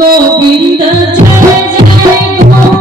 गोविंद जय जय गोपाल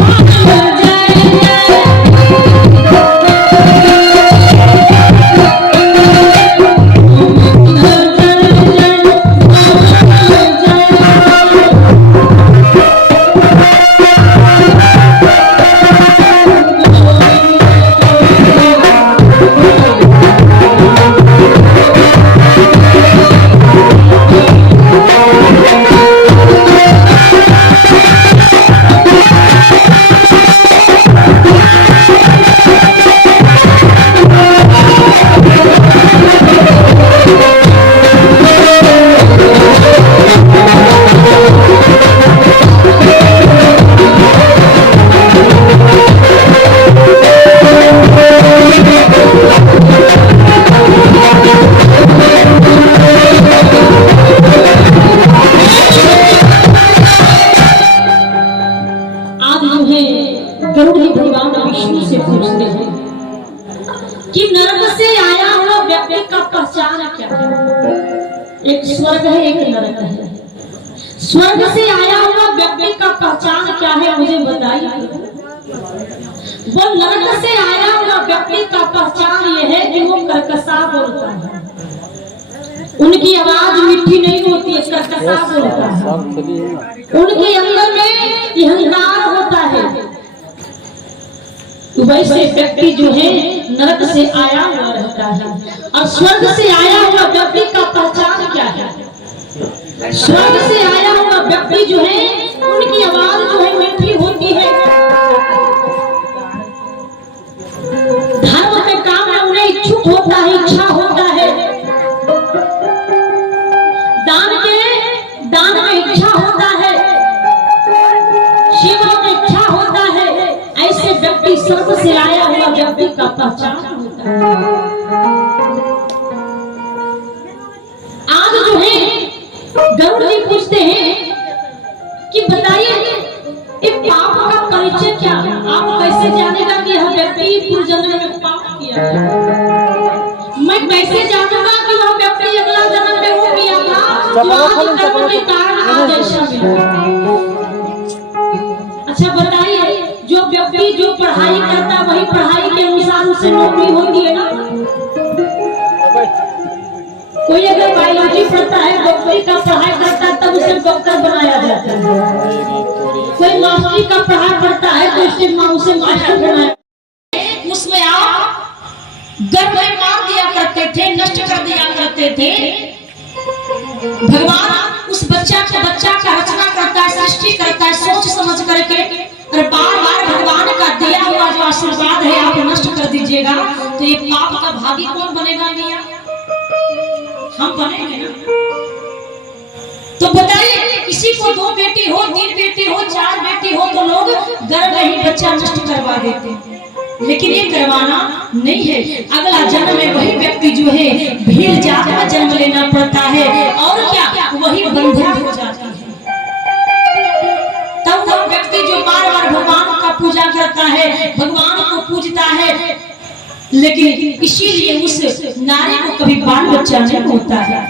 कि नरक से आया हुआ व्यक्ति का पहचान क्या है। एक स्वर्ग है, एक नरक है। स्वर्ग से आया हुआ व्यक्ति का पहचान क्या है मुझे बताइए। वो नरक से आया हुआ व्यक्ति का पहचान ये है कि वो कर्कशा बोलता है, उनकी आवाज मीठी नहीं होती है, कर्कशा बोलता है, उनके अंदर में अहंकार होता है। वैसे व्यक्ति जो है नरक से आया हुआ रहता है। और स्वर्ग से आया हुआ व्यक्ति का पहचान क्या है। स्वर्ग से आया हुआ व्यक्ति जो है उनकी आवाज जो है मीठी होती है, धर्म में काम में उन्हें इच्छुक होता है, इच्छा होता है, दान में इच्छा होता है, सेवा में इच्छा होता है। ऐसे व्यक्ति स्वर्ग से आया हुआ व्यक्ति का पहचान होता है। आज जो है गरुड़ जी पूछते हैं कि बताइए इस पाप का परिचय क्या है। आप कैसे जानेगा कि यह व्यक्ति पूर्वजन्म में पाप किया है। मैं कैसे जानूंगा कि वह व्यक्ति अगला जन्म में वो किया था जो आज कर्म के कारण आज ऐसा मिला। अच्छा बताइए, जो व्यक्ति जो पढ़ाई करता वही पढ़ाई के अनुसार उसे नौकरी होती है ना। कोई अगर बायोलॉजी पढ़ता है, डॉक्टरी का पढ़ाई करता है, तब उसे डॉक्टर बनाया जाता है। कोई मास्टरी का पढ़ाई करता है तो उसे मास्टर बनाया। उसमें आप गर्भ में मार दिया करते थे, नष्ट कर दिया करते थे। भगवान उस बच्चा का रचना करता है, सृष्टि करता है सोच समझ करके, और बार बार भगवान का दिया हुआ जो आशीर्वाद है आप नष्ट कर दीजिएगा तो ये पाप का भागी कौन बनेगा भैया। हम बनेंगे ना। तो बताइए, किसी को 2 बेटी हो, 3 बेटी हो, 4 बेटी हो तो लोग गर्भ में ही बच्चा नष्ट करवा देते हैं, लेकिन ये करवाना नहीं है। अगला जन्म में वही व्यक्ति जो है भील जात का जन्म लेना पड़ता है और क्या वही बंधन हो जाता है। तब वो व्यक्ति जो बार बार भगवान का पूजा करता है, भगवान को पूजता है, लेकिन इसीलिए उस नारी को कभी बाल बच्चा नहीं होता है।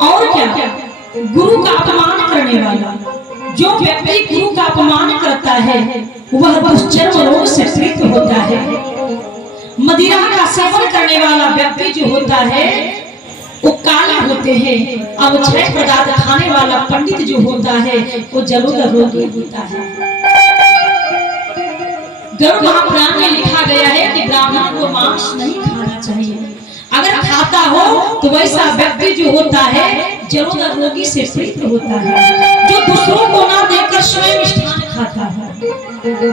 और क्या गुरु का अपमान करने वाला जो व्यक्ति गुरु का अपमान करता है वह दुष्चर्म रोग से पीड़ित होता है। मदिरा का सेवन करने वाला व्यक्ति जो होता है वो काला होते हैं। अब 6 पदार्थ खाने वाला पंडित जो होता है वो जलोदर रोगी होता है। गरुड़ महापुराण में लिखा गया है कि ब्राह्मण को मांस नहीं खाना चाहिए। अगर खाता हो तो वैसा व्यक्ति जो होता है जलोदर रोगी से पीड़ित होता है, जो दूसरों को ना देकर स्वयं मिष्ठान खाता है,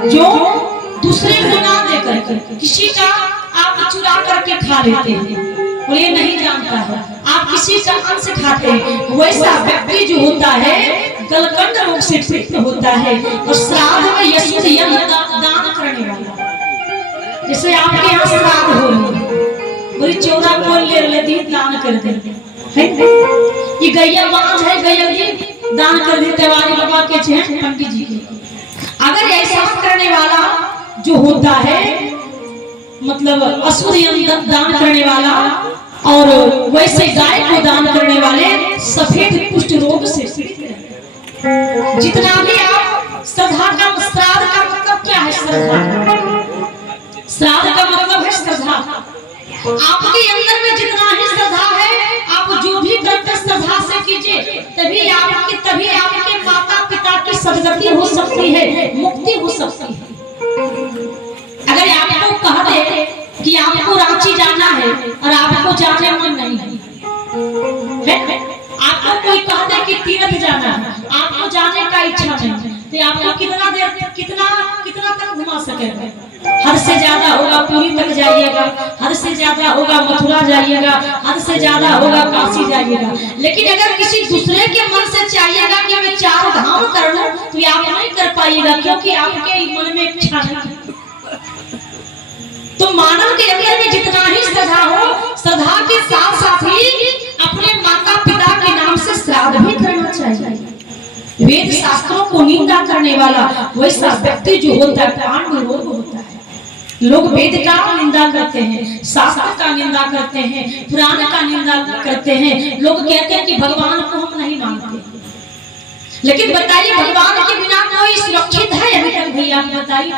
जो दूसरे को ना देकर किसी का आप चुरा करके खा लेते हैं और ये नहीं जानता है, आप किसी का अंश खाते हैं, वैसा व्यक्ति जो होता है गलकंड रोग से पीड़ित होता है। और श्राद्ध में यशोद दान करने वाला, जैसे आपके यहाँ श्राद्ध हो बड़ी चौरा खोल ले दान कर देते हैं। ये गैया बांझ है, गैया की दान कर देते वाली बाबा के छह पंडित जी के। अगर ऐसा करने वाला जो होता है मतलब असुर दान करने वाला और वैसे गाय को दान करने वाले सफेद कुष्ठ रोग से पीड़ित हैं। जितना भी आप श्रद्धा का, श्राद्ध का मतलब क्या है? श्रद्धा, श्राद्ध का मतलब है श्रद्धा। आपके अंदर में जितना ही श्रद्धा है, आप जो भी करते श्रद्धा से कीजिए, तभी आपके माता पिता की सदगति हो सकती है, मुक्ति हो सकती है। अगर आपको कह दे कि आपको रांची जाना है और आपको जाने मन नहीं है, आपको कोई कह दे कि तीर्थ जाना है, आपको जाने का इच्छा नहीं, तो आपको कितना देर, कितना तक घुमा सकेगा? हद से ज्यादा होगा पुरी तक जाइएगा, हद से ज्यादा होगा मथुरा जाइएगा, हद से ज्यादा होगा काशी जाइएगा। लेकिन अगर किसी दूसरे के मन से चाहिएगा कि मैं 4 धाम कर लूं, तो आप नहीं कर पाइएगा, क्योंकि आपके मन में इच्छा नहीं। तो मानव के अंदर में जितना ही श्रद्धा हो, श्रद्धा के साथ साथ ही अपने माता पिता के नाम से श्राद्ध भी करना चाहिए। वेद शास्त्रों को निंदा करने वाला वैसा व्यक्ति जो होता है पांडु रोग होता है। लोग वेद का निंदा करते हैं, शास्त्र का निंदा करते हैं, पुराण का निंदा करते हैं। लोग कहते हैं कि भगवान को हम नहीं मानते, लेकिन बताइए भगवान के बिना कोई सुरक्षित है अभी तक? भैया बताइए,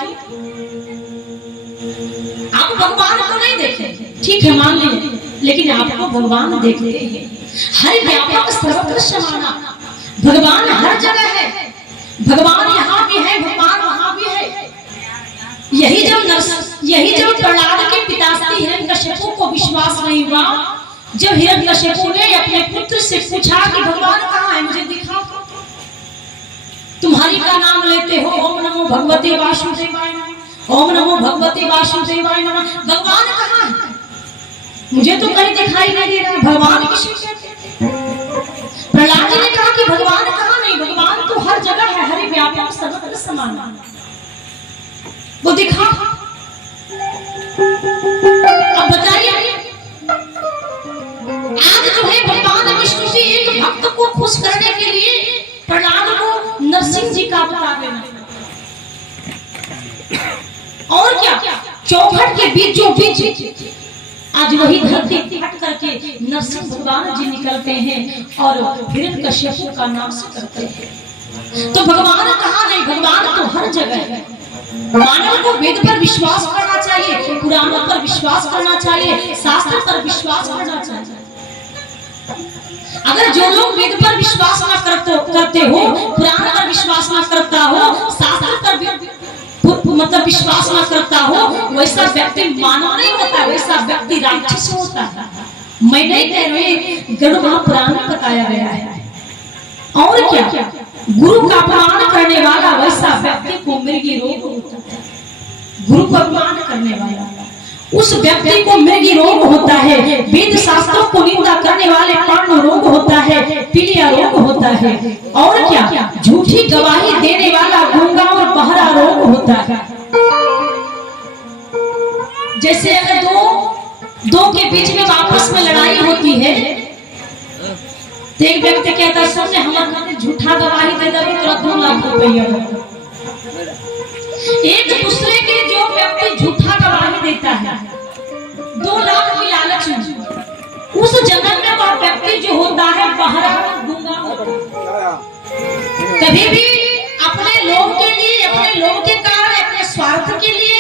आप भगवान को नहीं देखते, ठीक है मान लीजिए, लेकिन आपको भगवान देखते हैं। हर व्यापक सर्वत्र समाना, भगवान हर जगह है, भगवान यहाँ भी है, भगवान वहाँ भी है। यही जब प्रहलाद के पिताश्री हिरण्यकशिपु को विश्वास नहीं हुआ, जब हिरण्यकशिपु ने अपने पुत्र से पूछा कि भगवान कहाँ है, मुझे दिखाओ, तुम्हारी का नाम लेते हो, ओम नमो भगवते वासुदेवाय नमः, ओम नमो भगवते वासुदेवाय नमः, भगवान कहाँ है? मुझे तो कहीं दिखाई नहीं दे रहा, भगवान किसी कहते हैं? प्रहलाद जी ने कहा कि भगवान कहाँ नहीं, भगवान तो हर जगह है, हरि व्यापक सर्वत्र समान, वो दिखा। अब बताइए, आज जो है भगवान विष्णु जी एक भक्त को खुश करने के लिए प्रहलाद को नरसिंह जी का अवतार लेना, और क्या चौखट के बीचों बीच आज वही धरती फट करके नरसिंह भगवान जी निकलते हैं और हिरण्यकशिपु का नाश करते हैं। तो भगवान कहाँ नहीं, भगवान तो हर जगह है। मानव को वेद पर विश्वास करना चाहिए, पुराणों पर विश्वास करना चाहिए, शास्त्र पर विश्वास करना चाहिए। अगर जो लोग वेद पर विश्वास न करते हो, पुराण पर विश्वास न करता हो, शास्त्र पर मतलब विश्वास न करता हो, वैसा व्यक्ति मानव नहीं होता, वैसा व्यक्ति राक्षस होता है। मैं नहीं कह रही, गरुड़ महापुराण में बताया गया है। और क्या, गुरु का अपमान करने वाला वैसा व्यक्ति को मृगी रोग होता है। गुरु का अपमान करने वाला उस व्यक्ति को मृगी रोग होता है। वेद शास्त्रों को निंदा करने वाले पांडु रोग होता है, पीलिया रोग होता है। और क्या, झूठी गवाही देने वाला गूंगा और बहरा रोग होता है। जैसे अगर दो के बीच में आपस में लड़ाई होती है, तो एक व्यक्ति कहता है सुनने हमारे झूठा गवाही दे दे तो 2 लाख रुपया। एक दूसरे के जो व्यक्ति झूठा गवाही देता है 2 लाख की लालच में, उस जगत में वह व्यक्ति जो होता है बहरा गूंगा होता है। कभी भी अपने लोग के लिए, अपने लोग के कारण, अपने स्वार्थ के लिए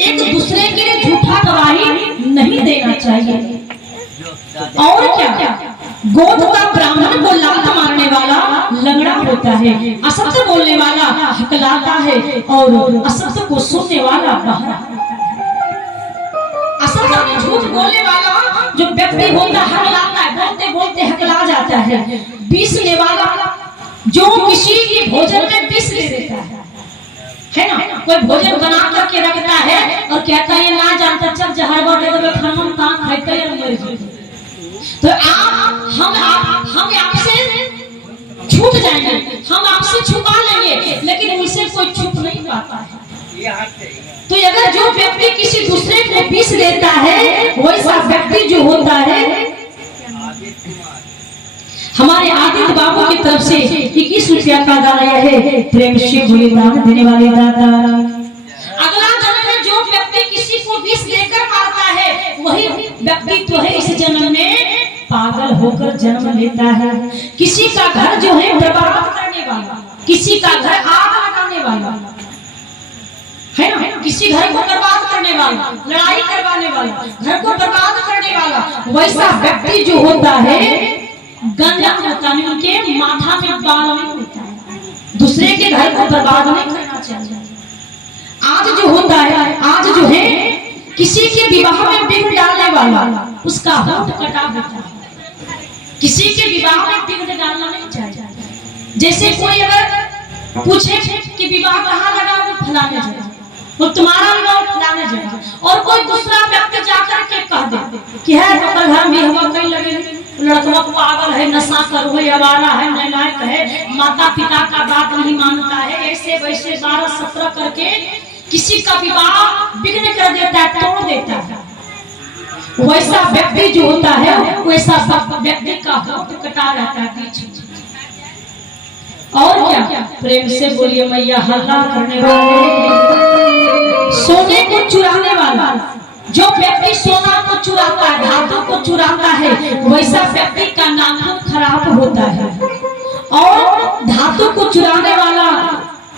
एक दूसरे के लिए झूठा गवाही नहीं देना चाहिए। और क्या, गोद का ब्राह्मण को लात मारने वाला लंगड़ा होता है, असत्य बोलने वाला हकलाता है और असत्य को सुनने वाला बहरा होता है। असत्य में झूठ बोलने वाला जो व्यक्ति होता है हकलाता है, बोलते बोलते हकला जाता है। पीसने वाला जो किसी के भोजन में पीस ले देता है ना, कोई भोजन बना करके रखता है और कहता है ना जानता चल जहर दे खाना कहाँ खाते हैं। तो हम आपसे छूट जाएंगे, हम आपसे छुपा लेंगे, लेकिन उनसे कोई छुप नहीं पाता है। तो अगर जो व्यक्ति किसी दूसरे को पीस लेता है, वैसा व्यक्ति जो होता है, हमारे आदित्य बाबू की तरफ से 21 रुपया का दान आया है। प्रेम से बोले दान देने वाले दाता। अगला जन्म में जो व्यक्ति किसी को विष देकर मारता है, वही व्यक्ति तो है पागल होकर जन्म लेता है। किसी का घर जो है बर्बाद करने वाला, किसी का घर आग लगाने वाला है ना, किसी घर को बर्बाद करने वाला, लड़ाई करवाने वाला, घर को बर्बाद करने वाला, वैसा व्यक्ति जो होता है गंजा होता नहीं, उनके माथा में बाल नहीं होता है। दूसरे के घर को बर्बाद नहीं करना चाहिए। आज जो होता है, आज जो है किसी के विवाह में विघ्न डालने वाला, उसका होठ कटा होता है। किसी के विवाह में विघ्न डालना नहीं चाहिए। जैसे कोई अगर पूछे कि विवाह कहाँ लगा, वो फलाने जगह, वो तुम्हारा विवाह फलाने जगह, और कोई दूसरा व्यक्ति जाकर के कह दे कि है तो घर में हवा कहीं लगे, लड़का पागल है, नशा कर हुए, आवारा है, नालायक है, माता पिता का बात नहीं मानता है, ऐसे वैसे 12-17 करके किसी का विवाह विघ्न कर देता है, तोड़ देता है। वैसा व्यक्ति जो होता है, वैसा व्यक्ति का होठ कटा रहता है बीच में। और क्या, प्रेम से बोलिए मैया। हल्ला करने वाले, सोने को चुराने वाला, जो व्यक्ति सोना को चुराता है, धातु को चुराता है, वैसा व्यक्ति का नाखून खराब होता है। और धातु को चुराने वाला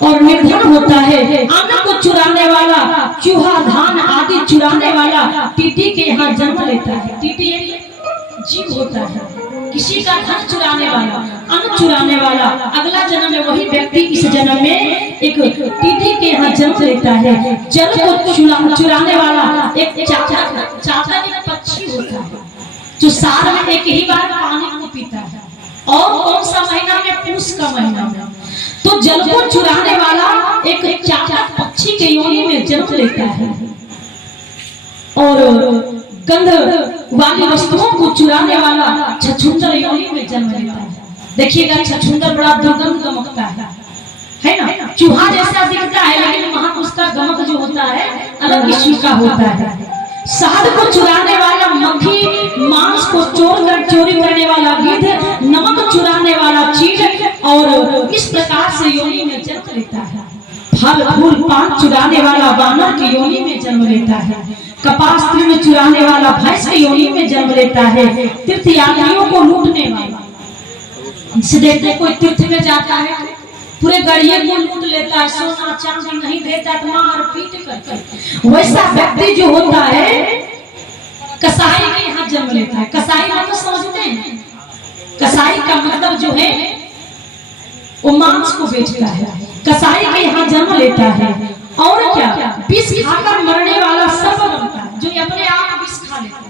और निर्धन होता है, अन्न को चुराने वाला, चूहा धान आदि चुराने वाला टीटी के यहाँ जन्म लेता है। टीटी जीव होता है। किसी का धन चुराने वाला, अन्न चुराने वाला, अगला जन्म में वही व्यक्ति इस जन्म में एक टीटी के यहाँ जन्म लेता है। जल को चुराने वाला एक चातक पक्षी होता है, जो साल में एक ही बार पानी को पीता है। और कौन सा महीना में? पूस का महीना में। तो जल को चुराने वाला एक चातक पक्षी के योनि में जन्म लेता है। और गंध वाली वस्तुओं को चुराने वाला छछूंदर योनि में जन्म लेता है। देखिएगा, छछूंदर बड़ा दुर्गंध गमकता है ना, चूहा जैसा दिखता है, लेकिन वहां उसका गमक जो होता है अलग किस्म का होता है। शहद को चुराने वाला मक्खी, मांस को चोरी करने वाला गिद्ध, नमक चुराने वाला चील, और इस प्रकार से योनि में जन्म लेता है। फल फूल पान चुराने वाला वानर की योनि में जन्म लेता है। कपास तृण चुराने वाला भैंस की योनि में जन्म लेता है। तीर्थयात्रियों को लूटने वाला, देखते कोई तीर्थ में जाता है, पूरे गड़िए को लूट लेता है, सोना चांदी नहीं देता है, मार पीट करके। वैसा व्यक्ति जो होता है कसाई के यहाँ जन्म लेता है। कसाई मतलब समझते हैं? कसाई का मतलब जो है वो मांस को बेचता है, कसाई के यहाँ जन्म लेता है। और क्या, विष खाकर मरने वाला सब बनता है, जो अपने आप विष खा लेता है।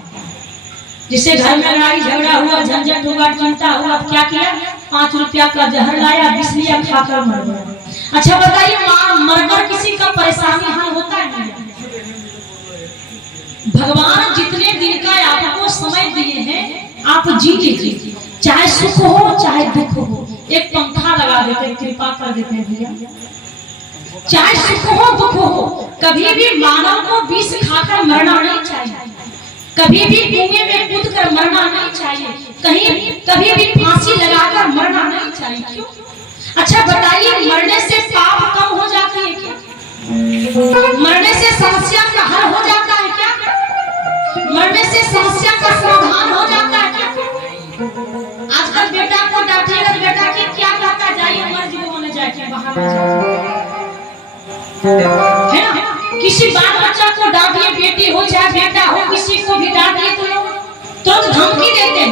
जिससे घर में लड़ाई झगड़ा हुआ, झंझट हुआ, चिंता हुआ, क्या किया? 5 रुपया का जहर लाया, विष लिया, खाकर मर गया। अच्छा बताइए, मरकर किसी का परेशानी हल होता है? भगवान जितने दिन का आपको समय दिए हैं, आप जी लीजिए, चाहे सुख हो चाहे दुख हो। एक पंखा लगा देते, कृपा कर देते हैं भैया। चाहे सुख हो दुख हो, कभी भी मानव को विष खाकर मरना नहीं चाहिए, कभी भी कुएं में कूद कर मरना नहीं चाहिए, कभी भी फांसी लगाकर मरना नहीं चाहिए। क्यों? अच्छा बताइए, मरने से पाप कम हो जाती है क्या? मरने से समस्या का हल हो जाता है क्या? मरने से समस्या का समाधान हो जाता है क्या? आजकल बेटा को डांटिएगा, बेटा की क्या कहता है? जाइए मर्जी होने जाए, बाहर है ना। किसी बाल बच्चा को डांटिए, बेटी हो चाहे बेटा हो, किसी को भी डांटिए तो लोग तुरंत धमकी देते हैं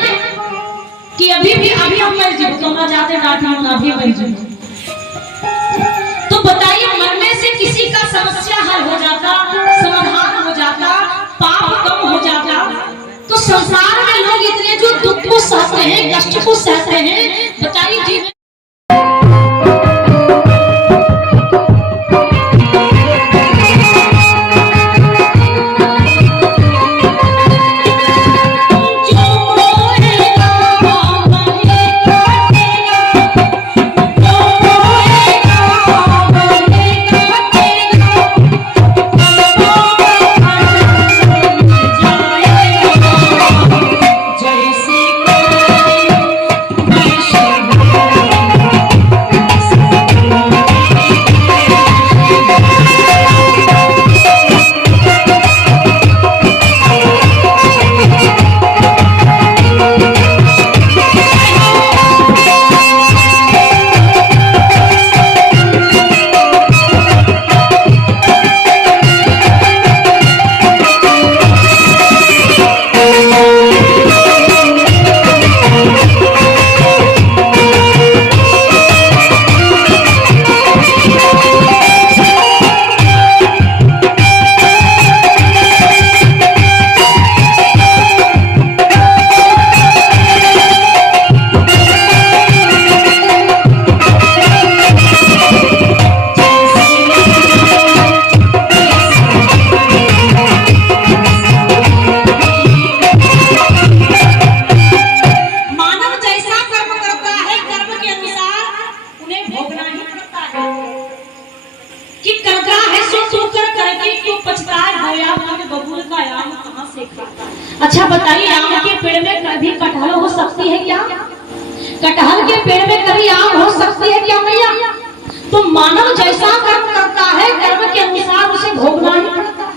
ना कि अभी हम मर जाए, तो ना जाते डांटिए ना, अभी मर जाए। तो बताइए, मरने से किसी का समस्या हल हो जाता, समाधान हो जाता, पाप कम हो जाता। तो संसार में लोग इतने जो दुख को सहते हैं, कष्ट को सहते हैं, बताइए जीवन जैसे से खाता है। अच्छा बताइए, आम के पेड़ में कभी कटहल हो सकती है क्या? कटहल के पेड़ में कभी आम हो सकती है क्या भैया? तो मानव जैसा कर्म करता है, कर्म के अनुसार उसे भोगना ही पड़ता है।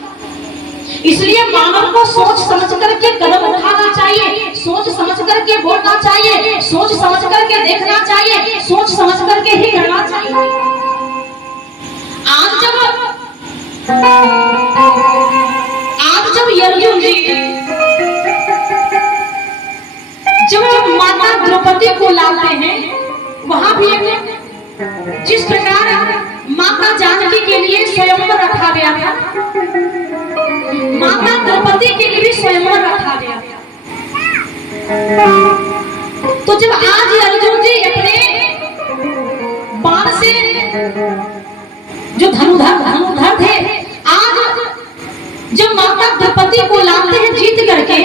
इसलिए मानव को सोच समझ करके कदम उठाना चाहिए, सोच समझ करके बोलना चाहिए, सोच समझ करके देखना चाहिए, सोच समझ करके ही करना चाहिए। आज जब अर्जुन जी जब माता द्रौपदी को लाते हैं, वहां भी एक जिस प्रकार माता जानकी के लिए स्वयंवर रखा गया था, माता द्रौपदी के लिए भी स्वयंवर रखा गया था। तो जब आज अर्जुन जी अपने बाण से जो धनुधर थे, आज जब माता द्रौपदी को लाते हैं जीत करके,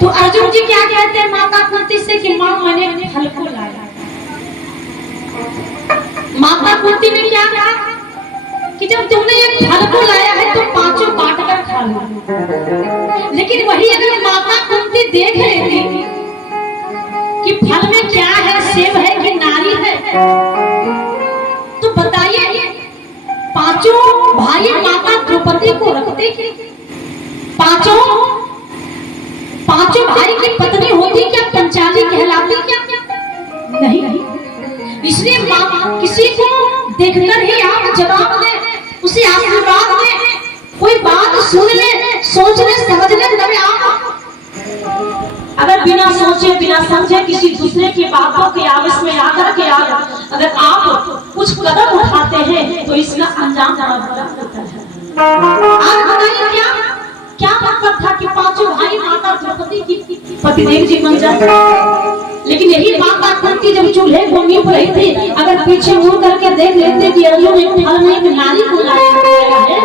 तो अर्जुन जी क्या कहते हैं माता कुंती से कि मां मैंने फल को लाया। माता कुंती ने क्या कहा कि जब तुमने एक फल को लाया है तो पांचों बांट कर खा लो। लेकिन वही अगर माता कुंती देख लेती कि फल में क्या है, सेब है कि नारी है, तो बताइए पांचों भाई माता द्रौपदी को रखते थे? पांचों भाई की पत्नी होती क्या पंचाली कहलाती क्या? नहीं। इसलिए किसी को देखकर ही आप जवाब दें, उसे आशीर्वाद दें, कोई बात सुन ले, सोचने समझने तभी आप, अगर बिना सोचे बिना समझे किसी दूसरे की बातों के आवेश में आकर के अगर आप कुछ कदम उठाते हैं तो इसका अंजाम बड़ा बुरा होता है। आज बताइए क्या मतलब था कि पांचों भाई माता द्रौपदी की पतिदेव जी बन जाते, लेकिन यही माता कुंती जब चूल्हे को नीप रही थी, अगर पीछे मुड़ करके देख लेते कि अर्जुन एक फल में एक नारी को लाया है,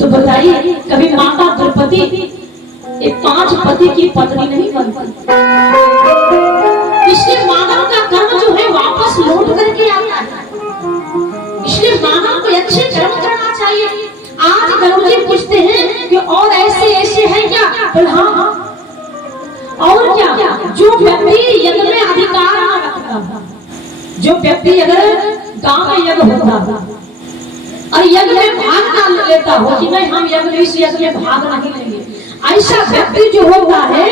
तो बताइए कभी माता द्रौपदी एक 5 पति की पत्नी नहीं बनती। इसलिए मानव का कर्म जो है वापस लौट करके आता है। इसलिए मानव को अच्छे कर्म करना चाहिए। आज गुरु जी पूछते हैं कि और ऐसे हैं क्या? हाँ, और क्या? जो व्यक्ति यज्ञ में अधिकार न रखता, जो व्यक्ति अगर गांव में यज्ञ होता और यज्ञ में भाग न लेता हो कि नहीं हम इस यज्ञ में भाग नहीं लेंगे, ऐसा व्यक्ति जो होता है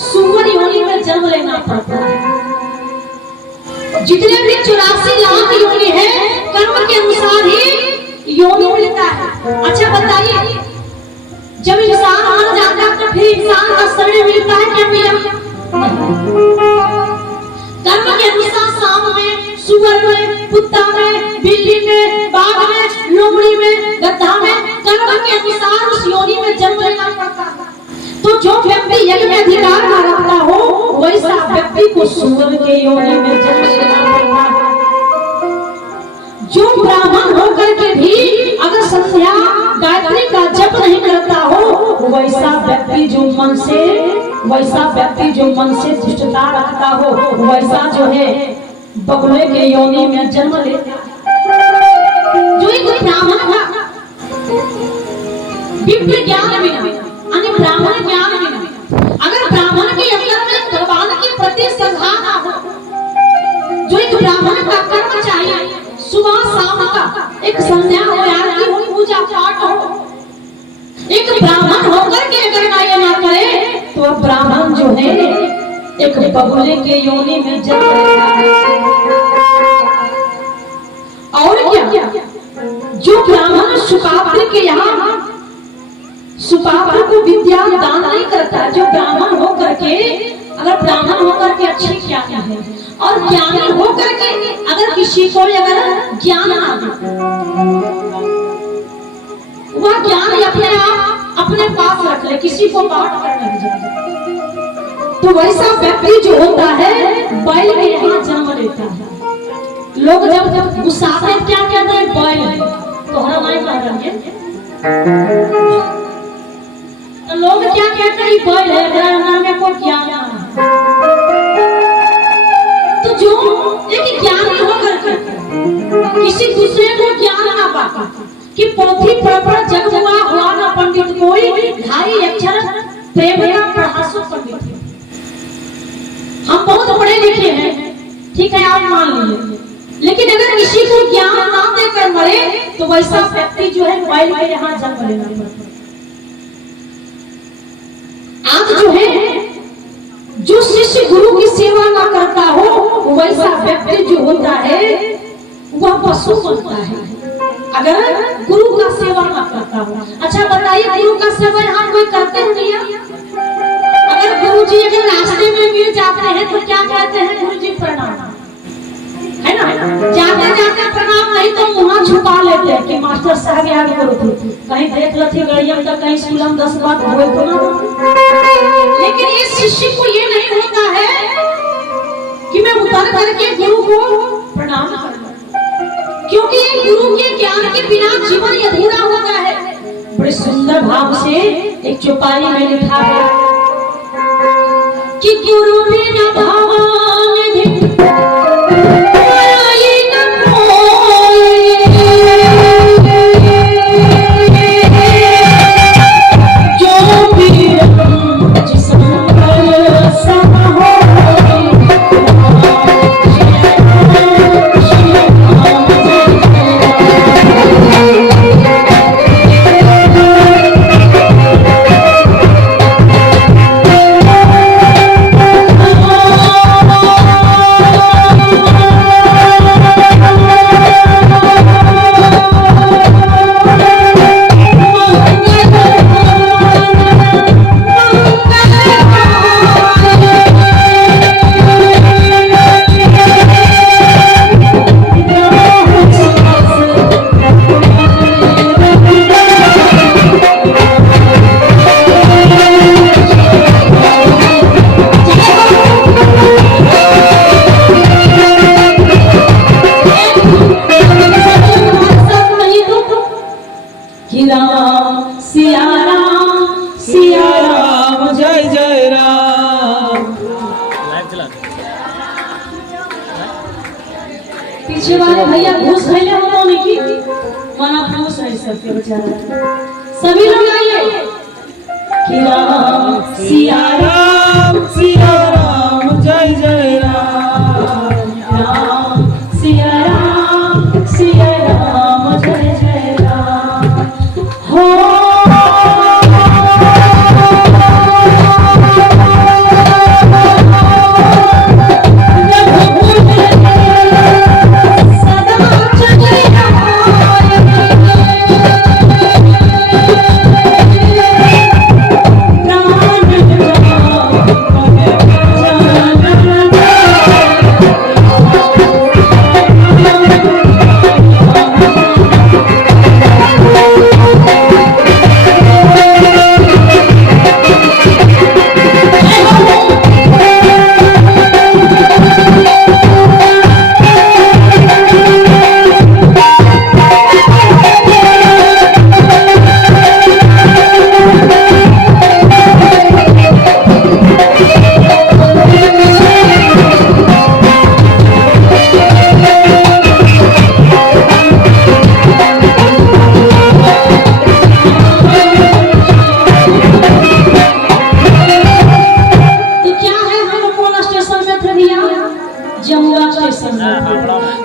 सुअर योनि में जन्म लेना पड़ता है। जितने भी 84 लाख योनि है कर्म के अनुसार ही योनि मिलता है। अच्छा बताइए, जब इंसान मर जाता है तो फिर इंसान का शरीर मिलता है क्या? मिला? कर्म के अनुसार सांप में, सुअर में, कुत्ता में, बिल्ली में, बाघ में, लोमड़ी में, गधा में, कर्म के अनुसार उस योनि में जन्म लेना पड़ता है। तो जो व्यक्ति यज्ञ में अधिकार न रखता हो वैसा व्यक्ति को सुअर के योनि में जन्म लेना पड़ता है। जो ब्राह्मण होकर के भी अगर संध्या गायत्री का जप नहीं करता हो वैसा व्यक्ति जो मन से दुष्टता रखता हो वैसा जो है बगुले के योनि में जन्म लेता है। जो एक ब्राह्मण था दिव्य ज्ञान में ब्राह्मण ज्ञान में, अगर ब्राह्मण के अंदर में भगवान के प्रति श्रद्धा ना हो, जो एक ब्राह्मण का कर्म चाहिए सुबह शाम का एक संध्या हो, आरती हो, पूजा पाठ हो, एक ब्राह्मण होकर के अगर ना करे तो ब्राह्मण जो है एक बगुले के योनि में जन्म लेता है। और क्या? जो ब्राह्मण सुपात्र के यहाँ सुपात्र को विद्या दान नहीं करता, जो ब्राह्मण होकर के अगर ब्राह्मण होकर के अच्छे ज्ञानी है और ज्ञानी होकर के अगर किसी को अगर ज्ञान ना दे, वह ज्ञान अपने आप अपने पास रख ले, किसी को बांट कर नहीं जाए, तो वैसा व्यक्ति जो होता है बैल के यहाँ जन्म लेता है। लोग जब गुस्साते क्या कहते हैं? बैल तो हमारा नहीं कह रहे, तो लोग क्या कहते हैं? बैल है, मेरा में कोई ज्ञान है। तो जो एक ज्ञानी होकर के किसी दूसरे को ज्ञान ना बांटे कि पृथ्वी पर जग हुआ ना प्रेम का प्रहासो पंडित है। हम बहुत पढ़े लिखे हैं, ठीक है, आप मान लीजिए, लेकिन अगर किसी को ज्ञान ना देकर मरे तो वैसा व्यक्ति जो है मोबाइल के यहाँ जन्म लेना पड़ता है। आज जो है, जो शिष्य गुरु की सेवा ना करता हो वैसा व्यक्ति जो होता है वह पशु बनता है, अगर गुरु का सेवा ना करता हो। अच्छा बताइए, गुरु का सेवा यहाँ कोई करते हैं नहीं? अगर गुरु जी अगर रास्ते में मिल जाते हैं तो क्या कहते हैं? गुरु जी प्रणाम, है ना? जाते जाते प्रणाम नहीं तो मुँह छुपा लेते हैं कि मास्टर साहब याद करो थे, कहीं देख लेते गड़िया तक, कहीं स्कूल में 10 बात हो तो ना। लेकिन इस शिष्य को ये नहीं होता है कि मैं उतर करके गुरु को प्रणाम करूं, क्योंकि गुरु के ज्ञान के बिना जीवन अधूरा होता है। बड़े सुंदर भाव से एक चौपाई में लिखा है कि गुरु बिना भगवान धिक पीछे वाले भैया घूस खैले हो नहीं मना घूस है सबके बेचारा। सभी लोग आइए कि राम सिया राम जय जय राम, राम सिया राम जय जय राम। हो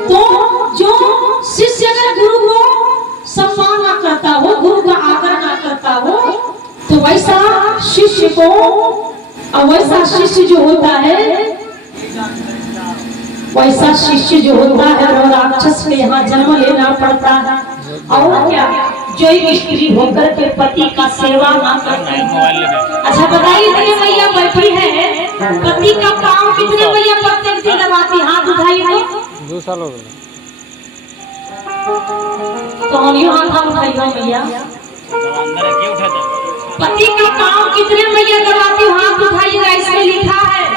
तो जो शिष्य अगर गुरु को सम्मान ना करता हो, गुरु का आदर ना करता हो, तो वैसा शिष्य को और वैसा शिष्य जो होता है वो राक्षस के यहाँ जन्म लेना पड़ता है। और क्या, जो एक स्त्री होकर के पति का सेवा ना करती है। अच्छा बताइए, इतने मैया बैठी है, पति का काम कितने मैया प्रत्येक दिन दबाती? हाथ उठाइए। 2 साल हो गए तो हम यूं हाथ उठाइए मैया। पति का काम कितने मैया दबाती? हाथ उठाइएगा। इसमें लिखा है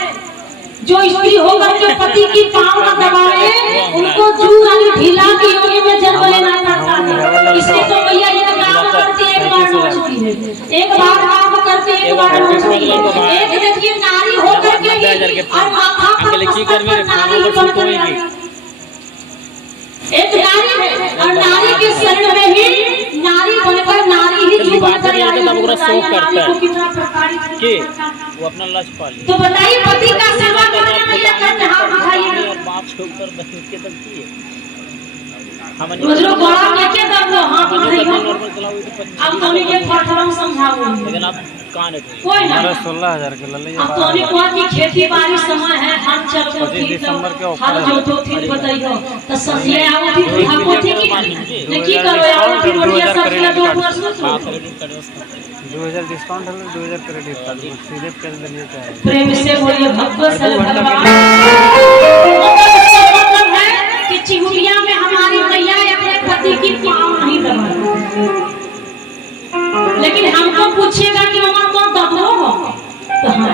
जो स्त्री होकर के पति की पाँव न दबाए उनको जून यानी ढीला की योनि में जन्म लेना पड़ता है। इसलिए तो मैया ये काम करती है, एक बार नोच चुकी है, एक बार काम करते एक बार नोच चुकी है। एक देखिए नारी होकर के और माथा पर नारी बनकर एक नारी है और नारी के शरण में ही नारी बनकर नारी ही बात बोला नहीं है, तो पूरा शौक करता है कितना प्रताड़ित कि वो अपना लक्ष्य पा ले। तो बताइए पति का सेवा करने में मैया कहते हाथ उठाइए और बाप के ऊपर बहन के तक की है मुझे बड़ा लेके तब वो हाथ उठाइए। नॉर्मल चलाओ तो अब तो नहीं के फाटरम समझाओ, लेकिन आप कान है कोई ना 16,000 के लले अब तो नहीं कोई की खेती बाड़ी समय है, हाथ चल को 25 थी तो दिसंबर के ऑफर हाथ है। जो तो थी बताइयो तो संजय आओ थी ठाकुर थी कि ने की करो आओ थी बढ़िया सब किया 2 वर्ष में क्रेडिट कार्ड उसका 2000 डिस्काउंट है, 2000 क्रेडिट कार्ड सीधे कैश देने चाह रहे प्रेम से बोलिए भगवत से भगवान मतलब है कि चिहुलिया में हमारी मैया अपने पति की पाँव नहीं दबाती। लेकिन हमको पूछिएगा कि मम्मा तुम दबो हो तो हाँ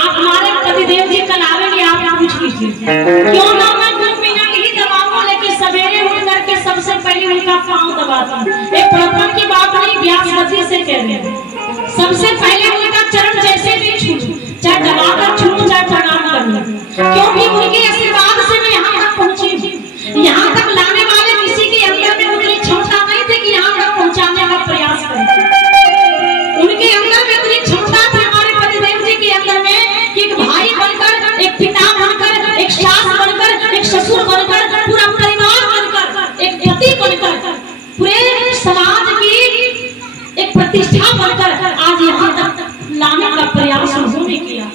आप हमारे पतिदेव जी कल आवेंगे, आप पूछ लीजिए क्यों ना मैं 2 मिनट ही दबाऊं, लेकिन सवेरे उठ करके सबसे पहले उनका पाँव दबाता हूँ। एक प्रॉब्लम की बात नहीं, व्यास गति से कह रहे हैं सबसे पहले उनका चरण जैसे भी छू, चाहे दबाकर छू चाहे प्रणाम कर लूं, क्योंकि उनके आशीर्वाद से मैं यहाँ तक पहुंची। यहाँ तक लाने वाले किसी के अंदर में उतनी क्षमता नहीं थी कि यहाँ तक पहुंचाने का प्रयास करें। उनके अंदर में इतनी क्षमता थी हमारे पतिदेव जी के अंदर में कि एक भाई बनकर, एक पिता बनकर, एक सास बनकर, एक ससुर बनकर, पूरा परिवार बनकर, एक पति बनकर, पूरे समाज की एक प्रतिष्ठा बनकर आज यहाँ तक लाने का प्रयास उन्होंने किया।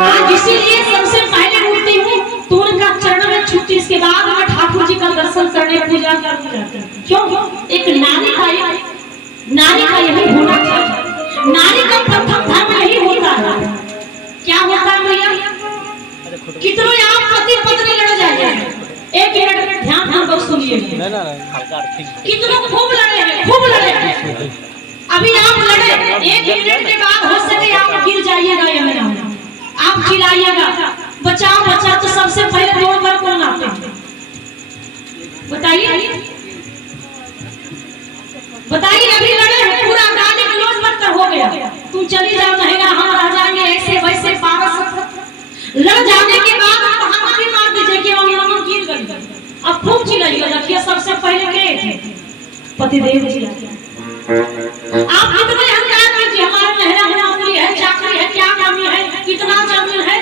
आज इसीलिए सबसे पहले उठती हूँ तो उनका चरण में छूती, इसके बाद मैं ठाकुर जी का दर्शन करने पूजा करने जाती हूँ। क्यों? एक नारी का यही होना चाहिए। नारी का प्रथम धर्म यही होता है। क्या होता है भैया? कितनों आप पति पत्नी लड़ जाइए, 1 मिनट ध्यान सुनिए, कितनों खूब लड़े हैं, खूब लड़े हैं। अभी आप लड़े 1 मिनट के बाद हो सके आप गिर जाइएगा या नहीं, आप चिल्लाइएगा बचाओ बचाओ, तो सबसे पहले 2 बार कौन आते हैं बताइए? बताइए अभी लड़े हैं, पूरा गाली गलौज बनकर हो गया, तुम चली जाओ नहीं ना हम रह जाएंगे, ऐसे वैसे पारस लड़ जाने के बाद आप बहाना भी मार दीजिए कि हम गिर गए। अब खूब चिल्लाइएगा, देखिए सबसे पहले के थे पतिदेव जी। आप कितने हंकार कीजिए, हमारे मेहरा नौकरी है, चाकरी है, क्या कमी है, कितना जमीन है,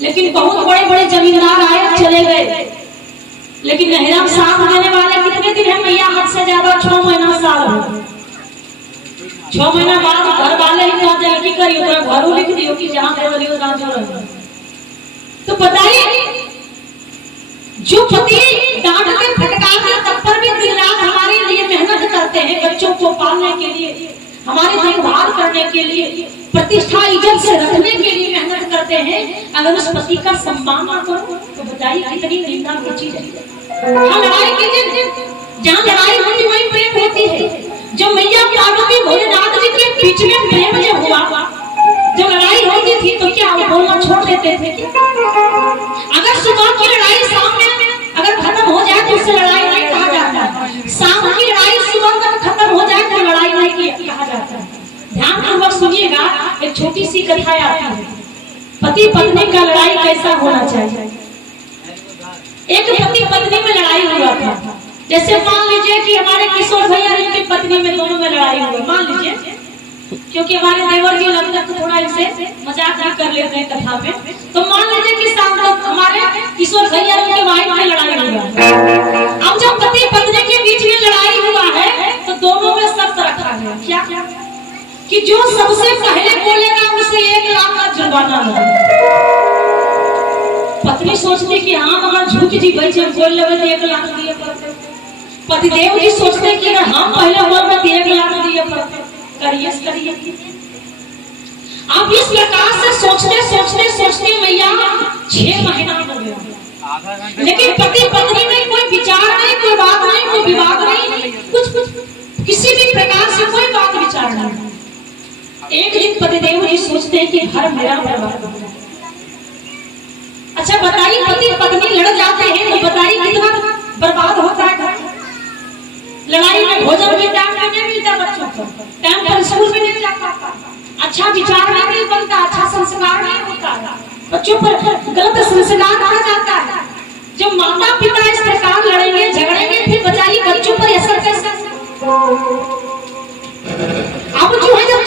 लेकिन बहुत बड़े बड़े जमींदार आए चले गए, लेकिन नहरा साथ देने वाले कितने दिन है मैया? हद से ज्यादा 6 महीना साल हो। 6 महीना बाद घर वाले ही कह जाए कि करियो तो घरों लिख दियो कि जहाँ देवलियो जहाँ जो रहे। तो बताइए जो पति डांटते फटकारते तब पर भी दिन रात हमारे लिए मेहनत करते हैं, बच्चों को पालने के लिए, हमारी देखभाल करने के लिए, प्रतिष्ठा इज्जत से रखने के लिए मेहनत करते हैं, अगर उस पति का सम्मान ना करो तो बताइए कितनी निंदा की चीज है। हाँ लड़ाई कीजिए, जहाँ लड़ाई होती वही प्रेम होती है। जो मैया पार्वती भोलेनाथ जी के बीच में प्रेम जो हुआ, जो लड़ाई होती थी तो क्या बोलना छोड़ देते थे? अगर सुबह की लड़ाई शाम में अगर खत्म हो जाए तो उससे लड़ाई नहीं कहा जाता, शाम की लड़ाई सुबह तक खत्म हो जाए तो लड़ाई नहीं कहा जाता। ध्यान पूर्वक सुनिएगा, एक छोटी सी कथा आती है, पति पत्नी का लड़ाई कैसा होना चाहिए। एक पति पत्नी में लड़ाई हुआ था, जैसे मान लीजिए कि हमारे किशोर भैया की पत्नी में दोनों में लड़ाई हुई, मान लीजिए, क्योंकि हमारे देवर जी लगता तो थोड़ा इनसे मजाक भी कर लेते हैं कथा में, तो मान लीजिए कि शाम को हमारे किशोर भैया की वाइफ में लड़ाई हुआ। अब जब पति पत्नी के बीच में लड़ाई हुआ है तो दोनों में शर्त रखा है, क्या कि जो सबसे पहले बोलेगा उसे 1 लाख का जुर्माना लगेगा। पत्नी सोचती कि हाँ मगर झूठ जी भाई जब बोल लेवे तो 1 लाख दिए पड़ते। पतिदेव जी सोचते कि अगर हम पहले बोल तो 1 लाख दिए पड़ते, करिए करिए। अब इस प्रकार से सोचते सोचते सोचते मैया 6 महीना हो गया, लेकिन पति पत्नी में कोई विचार नहीं, कोई बात नहीं, कोई विवाद नहीं, कुछ किसी भी प्रकार से कोई बात विचार नहीं। एक दिन पतिदेव जी सोचते हैं कि घर मेरा बर्बाद हो गया। अच्छा बताइए पति पत्नी लड़ जाते हैं तो बताइए कितना बर्बाद होता है घर। लड़ाई में भोजन भी टाइम पे नहीं मिलता, बच्चों को टाइम पर स्कूल में नहीं जा पाता, अच्छा विचार नहीं बनता, अच्छा संस्कार नहीं होता, बच्चों पर गलत संस्कार आ जाता है। जब माता पिता इस प्रकार लड़ेंगे झगड़ेंगे फिर बताइए बच्चों पर असर कैसे?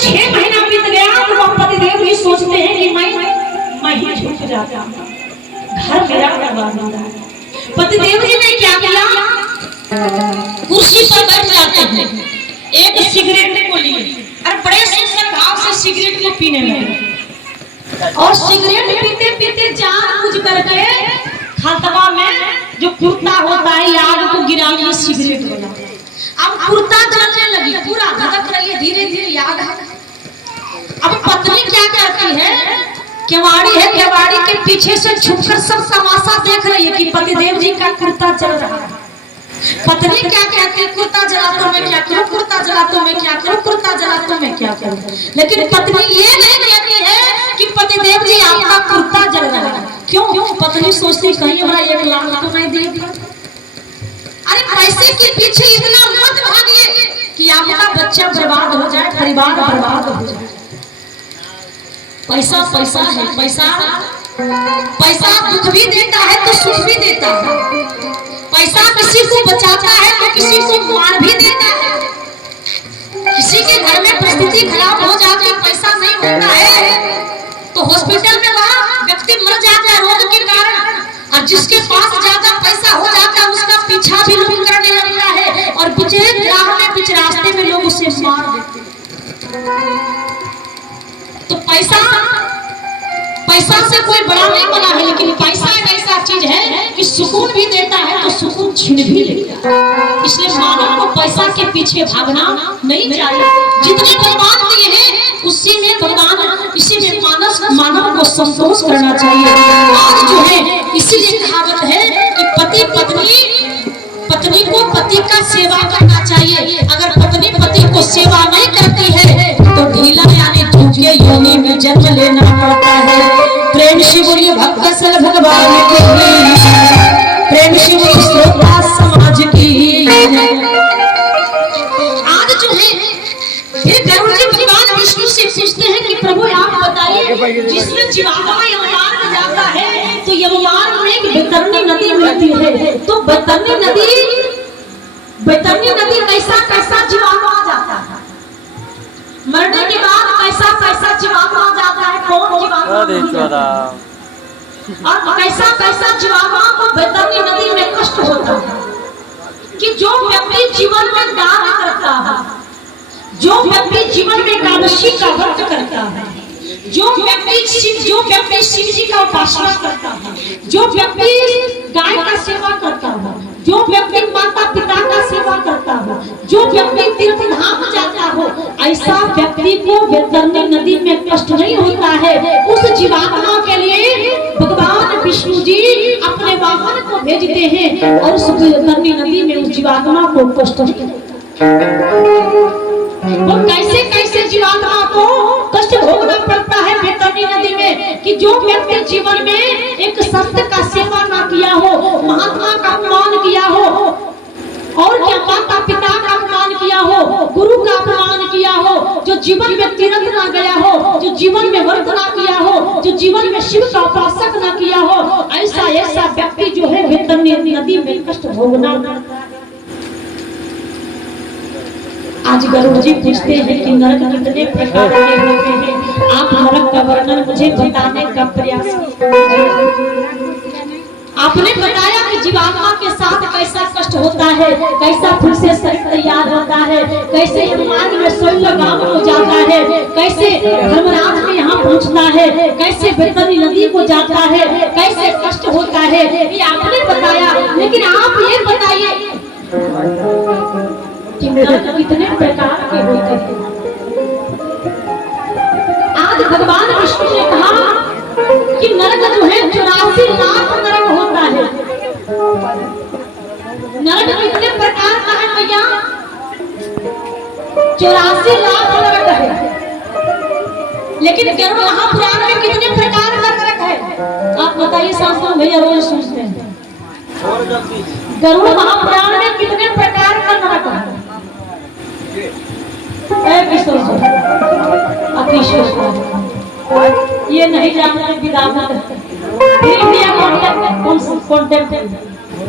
6 महीना बीत गया तो वह पतिदेव भी सोचते हैं कि मैं ही छूट जाता हूं, घर मेरा बर्बाद हो रहा है। पतिदेव जी ने क्या किया, कुर्सी पर बैठ जाते हैं, एक सिगरेट को लिए और बड़े सुंदर भाव से सिगरेट को पीने लगे और सिगरेट पीते पीते जानबूझ करके खतवा में जो कुर्ता होता है आग को गिरा लिए सिगरेट वाला। अब कुर्ता जलने लगी, पूरा धधक रही है, धीरे धीरे आग। अब पत्नी क्या करती है, केवाड़ी है, केवाड़ी के पीछे से छुपकर सब तमाशा देख रही है कि पतिदेव जी का कुर्ता जल रहा है। पत्नी क्या कहती है, कुर्ता जला तो मैं क्या करूं, कुर्ता जला तो मैं क्या करूं, कुर्ता जला तो मैं क्या करूं। लेकिन पत्नी ये नहीं कहती है कि पतिदेव जी आपका कुर्ता जल रहा है। क्यों? पत्नी सोचती कहीं हमारा 1 लाख तो नहीं दिया। अरे पैसे के पीछे इतना मत भागिए कि आपका बच्चा बर्बाद हो जाए, परिवार बर्बाद हो जाए। पैसा पैसा है, पैसा दुख भी देता है तो सुख भी देता है। पैसा किसी को बचाता है तो किसी को मार भी देता है। किसी के घर में परिस्थिति खराब हो जाती है, पैसा नहीं मिलता है तो हॉस्पिटल में वहाँ व्यक्ति मर जाता है रोग के कारण, और जिसके पास ज्यादा पैसा हो जाता है उसका पीछा भी लोग करने लगता है और बीच राह में बीच रास्ते में लोग उसे मार देते हैं। तो पैसा से कोई बड़ा नहीं बना है, लेकिन पैसा एक ऐसा चीज है कि सुकून भी देता है तो सुकून छीन भी लेता है। इसलिए मानव को पैसा के पीछे भागना नहीं चाहिए। जितने भगवान दिए हैं उसी में भगवान, इसी में मानव को संतोष करना चाहिए। आज जो है इसीलिए कहावत है कि पत्नी को पति का सेवा करना चाहिए। अगर पत्नी पति को सेवा नहीं करती है तो ढीला यानी झुके योनि में जन्म लेना पड़ता है। प्रेम से बोलिए भक्तसल भगवान की, प्रेम से बोलिए श्रोता समाज की। आज जो है फिर गरुड़ जी भगवान विष्णु से पूछते हैं कि प्रभु आप बताइए, जिसमें जीवात्मा यममार्ग में जाता है तो यममार्ग में एक बैतरणी नदी मिलती है, तो बैतरणी नदी कैसा जीवात्मा जाता है, मरने के बाद कैसा जीवात्मा जाता है, कौन जीवात्मा और कैसा जीवात्मा को बैतरणी नदी में कष्ट होता है कि जो व्यक्ति जीवन में दान करता है, जो व्यक्ति जीवन में एकादशी का व्रत करता है, जो व्यक्ति शिव जी का उपासना करता है, जो व्यक्ति गाय का सेवा करता है, जो व्यक्ति माता पिता का सेवा करता है, जो व्यक्ति तीर्थ धाम जाता हो, ऐसा व्यक्ति को बैतरणी नदी में कष्ट नहीं होता है। उस जीवात्मा के लिए भगवान विष्णु जी अपने वाहन को भेजते हैं और उस बैतरणी नदी में उस जीवात्मा को कष्ट नहीं होता। और कैसे जीवात्मा को कष्ट भोगना पड़ता है बैतरणी नदी में कि जो व्यक्ति जीवन में एक संत का सेवा ना किया हो, महात्मा का अपमान किया हो, और क्या माता पिता का अपमान किया हो, गुरु का अपमान किया हो, जो जीवन में तीर्थ ना गया हो, जो जीवन में व्रत ना किया हो, जो जीवन में शिव का उपासक ना किया हो, ऐसा व्यक्ति जो है बैतरणी नदी में कष्ट भोगना। आज गरुड़ जी पूछते हैं कि नरक कितने प्रकार के होते हैं, आप नरक का वर्णन मुझे बताने का प्रयास कीजिए। आपने बताया कि जीवात्मा के साथ कैसा कष्ट होता है, कैसा फिर से शरीर तैयार होता है, कैसे यमराज में स्वर्गगाम हो जाता है, कैसे धर्मराज में यहाँ पहुँचता है, कैसे बैतरणी नदी को जाता है, कैसे कष्ट होता है, ये आपने बताया। लेकिन आप ये बताइए कि नरक कितने प्रकार के होते हैं। आज भगवान विष्णु ने कहा कि नरक जो है 84 लाख नरक होता है। नरक कितने प्रकार का है भैया? 84 लाख नरक है। लेकिन गरुड़ महापुराण में कितने प्रकार का नरक है आप बताइए। शास्त्रों भैया रोज सोचते हैं गरुड़ महापुराण में कितने प्रकार का नरक है। ये नहीं जानते विदावत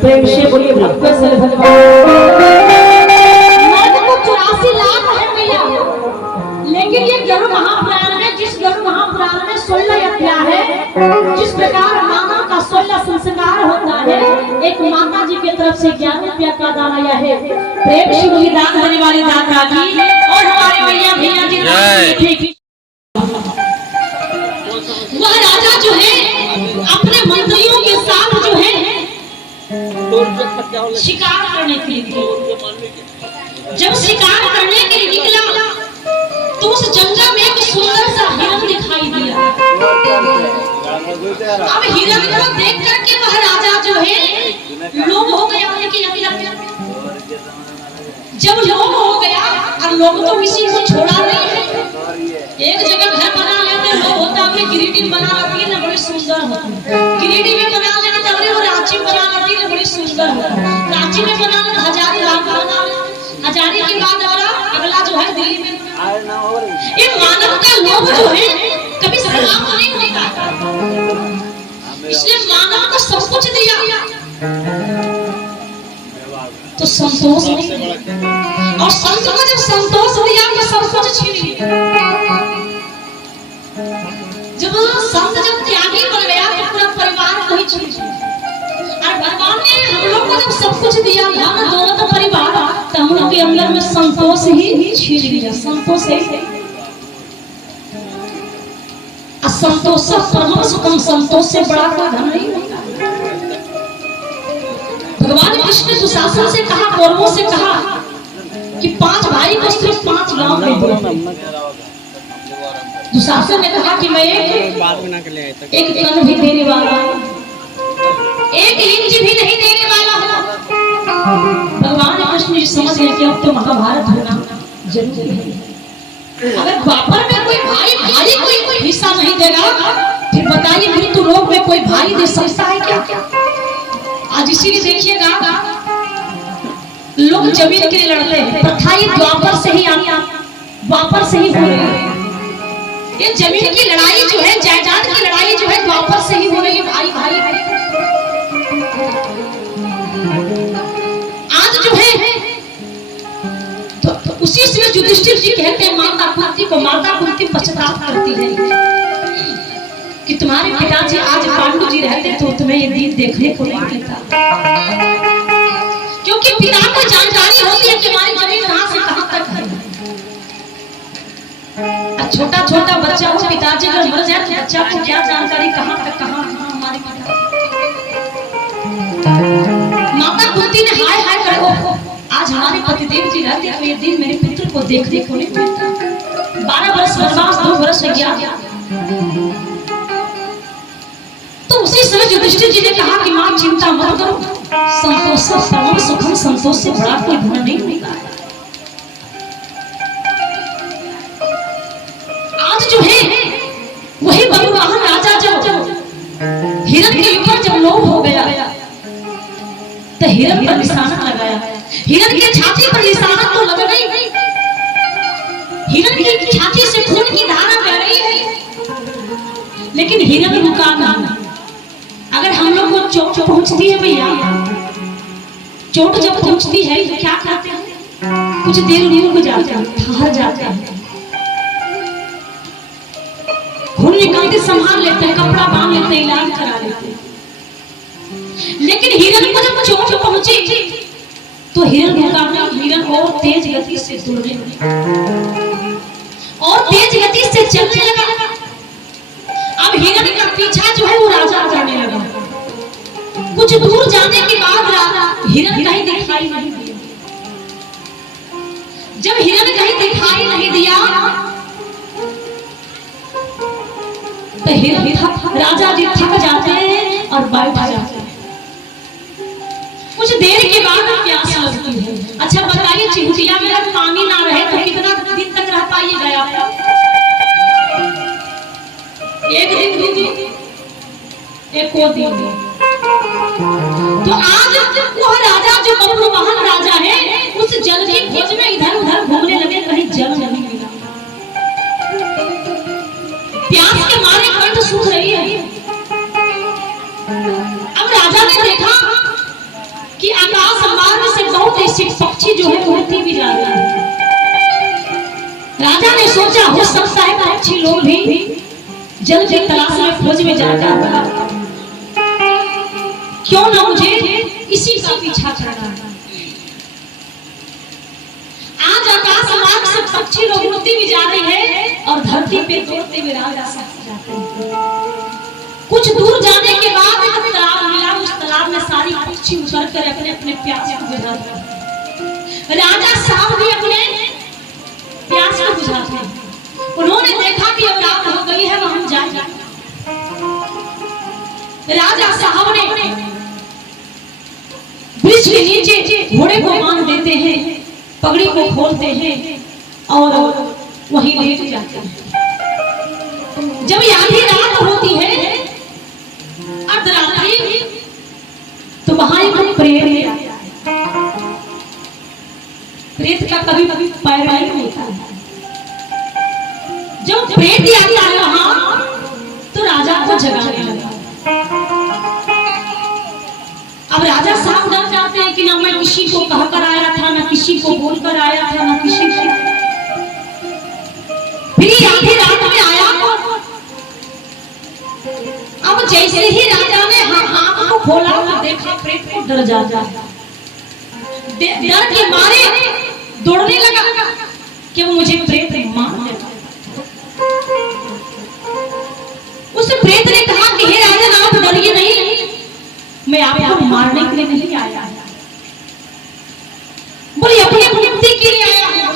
प्रेम से बोलिए भगवान। नरक तो 84 लाख है भैया, लेकिन ये महापुराण में, जिस गरुड़ महापुराण में 16 अध्याय है, जिस प्रकार मामा का 16 संस्कार होता है, एक माता जी की तरफ से 11 रुपया का दान आया है। प्रेम से बोली दान देने वाली दाता की और हमारे भैया भैया जी। वह राजा जो है अपने मंत्रियों के साथ जो है शिकार करने के लिए, जब शिकार करने के लिए निकला तो उस जंगल में एक सुंदर सा हिरण दिखाई दिया। अब हिरण को देख करके वह राजा जो है लोभ हो गया, जब लोभ हो गया और लोग तो किसी को छोड़ा नहीं है, एक जगह घर बना लेते लोग होता है, गिरिडीह बना लेती है ना, बड़ी सुंदर होती है। गिरिडीह में बना लेते हैं और रांची बना लेती है, बड़ी सुंदर होती है। रांची में बना लेते हजारीबाग बना लेते, हजारी के बाद और अगला जो है दिल्ली में। ये मानव का लोभ जो है कभी समाप्त नहीं होता, इसलिए मानव को सब कुछ दिया तो संतोष नहीं, और संत को जब संतोष दिया तो सब कुछ छीन लिया। जब संत जब त्यागी बन गया तो पूरा परिवार को ही छीन लिया। और भगवान ने हम लोग को जब सब कुछ दिया, धन दौलत परिवार, तो हम लोग के अंदर में संतोष ही छीन लिया। संतोष है असंतोष परम सुखम, संतोष से बड़ा कोई धन नहीं होता। भगवान कृष्ण दुशासन से कहा, कौरवों से कहा कि 5 भाई को सिर्फ 5 गांव में दो। दुशासन ने कहा कि मैं एक कण भी देने वाला, एक इंच भी नहीं देने वाला हूँ। भगवान कृष्ण जी समझ गए कि अब तो महाभारत होना जरूरी है। अगर द्वापर में कोई भाई कोई हिस्सा नहीं देगा, फिर बताइए मृत्यु लोक में कोई भाई दे सकता है क्या? आज इसीलिए देखिएगा लोग जमीन के लिए लड़ते हैं, प्रथा ये द्वापर से ही आई, द्वापर से ही हो रही है। ये जमीन की लड़ाई जो है, जायदाद की लड़ाई जो है, द्वापर से ही हो रही है। भाई भाई आज जो है तो उसी से युधिष्ठिर जी कहते हैं माता कुंती को, माता कुंती पश्चाताप करती है कि तुम्हारे पिताजी आज पांडु जी रहते तो तुम्हें ये दिन देखने को नहीं मिलता, क्योंकि पिता को जानकारी होती है कि हमारी जमीन कहां से कहां तक है। छोटा छोटा बच्चा हो, पिताजी अगर मर जाए तो बच्चा को क्या जानकारी कहां तक कहां हमारे पिता। माता कुंती ने हाय हाय करो, आज हमारे पतिदेव जी रहते तो ये दिन मेरे पितृ को देखने को नहीं मिलता। 12 वर्ष वनवास, 2 वर्ष गया। तो उसी समय युधिष्ठिर जी ने कहा कि मां चिंता मत करो, संतोष परम सुखम, संतोष से बड़ा कोई धन नहीं होता है। आज जो है वही भगवान राजा जब हिरण के ऊपर जब लोभ हो गया तो हिरण पर निशाना लगाया। हिरण की छाती पर निशाना तो लग गई, हिरण की छाती से खून की धारा बह रही है, लेकिन हिरण रुका नहीं। अगर हम लोग को चोट पहुंचती है भैया, चोट जब पहुंचती है तो क्या करते हैं, कुछ देर रुक जाते हैं, ठहर जाते हैं, खून निकलते संभाल लेते हैं, कपड़ा बांध लेते हैं, इलाज करा लेते हैं। लेकिन हिरण को जब चोट पहुंची तो हिरण रुका नहीं, हिरण और तेज गति से दौड़ने लगा और तेज गति से चलने लगा। अब हिरण का पीछा जो है वो राजा करने लगा। कुछ दूर जाने के बाद हिरण कहीं दिखाई नहीं दिया। जब हिरण कहीं दिखाई नहीं दिया तो राजा जी थक जाते हैं और बैठ जाते हैं। कुछ देर के बाद प्यास लगती है। अच्छा बताइए, चिहुटिया में अगर पानी ना रहे तो कितना दिन तक रह पाइएगा आप? एक दिन, 2 दिन, एक दिन। तो आज वह राजा जो महान राजा है, उस जल की खोज में इधर उधर घूमने लगे, कहीं जल नहीं मिला। प्यास के मारे कंठ सूख रही है। अब राजा ने देखा कि आकाश मार्ग से बहुत ऐसे पक्षी जो है उड़ती भी जा रही है। राजा ने सोचा हो सकता है पक्षी लोग भी जल की तलाश में खोज में जाता होगा, क्यों ना मुझे इसी का पीछा करना। आज आकाश मार्ग से पक्षी लोग उड़ती भी जा रही है और धरती पे तोड़ते हुए राजा साथ जाते हैं। कुछ दूर जाने के बाद एक तालाब मिला, उस तालाब में सारी पक्षी उतर कर अपने अपने प्यास को बुझाते हैं। राजा साहब भी अपने प्यास को बुझाते हैं। उन्होंने देखा कि अब रात हो गई है, हम जाएंगे। राजा साहब ने वृक्ष के नीचे घोड़े को बांध देते हैं, पगड़ी को खोलते हैं और वहीं लेट जाते हैं। जब आधी रात होती है, अर्धरात्रि, तो वहां एक प्रेत आता है। प्रेत का कभी कभी पैर नहीं होता है। जब प्रेत आता है वहां, तो राजा को जगाने लगा। अब राजा साहब डर जाते हैं कि ना मैं किसी को कहकर आया था, ना किसी को बोलकर आया था, ना किसी को। फिर आधी रात में आया। अब जैसे ही राजा ने आंख को खोला तो देखा प्रेत को डर जाता है। डर के मारे दौड़ने लगा कि वो मुझे प्रेत मार देगा। उस प्रेत ने कहा कि हे राजन, आप डरिए नहीं, मैं आपको मारने के लिए नहीं आया। बोली अपनी मुक्ति के लिए आया हूं।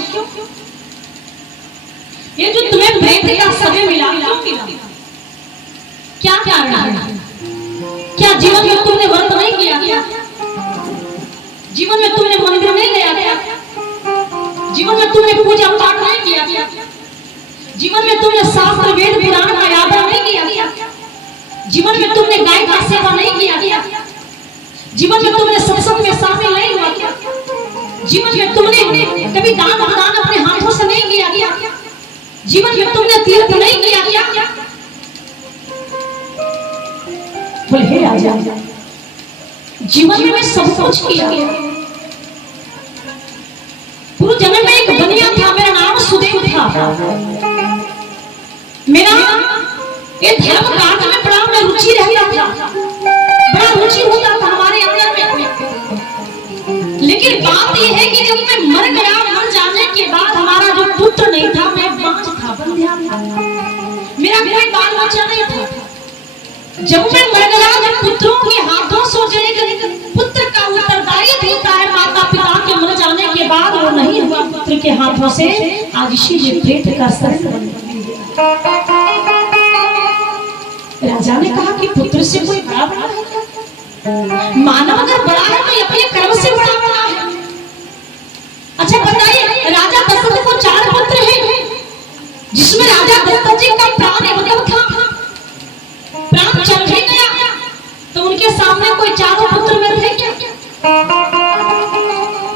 ये जो तुम्हें प्रेत का समय मिला, क्यों मिला? क्या कारण है? क्या जीवन में तुमने व्रत नहीं किया क्या? जीवन में तुमने मंदिर नहीं गया क्या? जीवन में तुमने पूजा पाठ नहीं किया क्या? जीवन में तुमने शास्त्र वेद पुराण का आदर नहीं किया क्या? जीवन में तुमने गाय का सेवा नहीं किया क्या? जीवन में तुमने सत्संग में शामिल नहीं हुआ क्या? जीवन में तुमने कभी दान प्रदान अपने हाथों से नहीं किया क्या? जीवन में तुमने तीर्थ नहीं किया क्या? बोले हे राजा, जीवन में मैं सब कुछ किया। पूर्व जन्म में एक बनिया था, मेरा नाम सुदेव था। मेरा ये धर्म कार्य में बड़ा मैं रुचि रहता था, बड़ा रुचि होता था हमारे अंदर में। लेकिन बात यह है कि जब मैं मर गया, मर जाने के बाद हमारा जो पुत्र नहीं था, मैं बांझ था, बंध्या था, मेरा कोई बाल बच्चा नहीं था। जब मैं मर गया, जब पुत्रों के हाथों से पुत्र का उत्तरदायित्व होता है माता पिता के मर जाने के बाद, वो नहीं हुआ पुत्र के हाथों से। आज इसीलिए प्रेत का शरीर बन गया। राजा ने कहा कि पुत्र से कोई बड़ा बड़ा है क्या? मानव अगर बड़ा है तो अपने कर्म से बड़ा बड़ा है। अच्छा बताइए, राजा दशरथ को 4 पुत्र हैं, जिसमें राजा दशरथ जी का प्राण मतलब था, प्राण चल भी गया, तो उनके सामने कोई 4 पुत्र में थे क्या?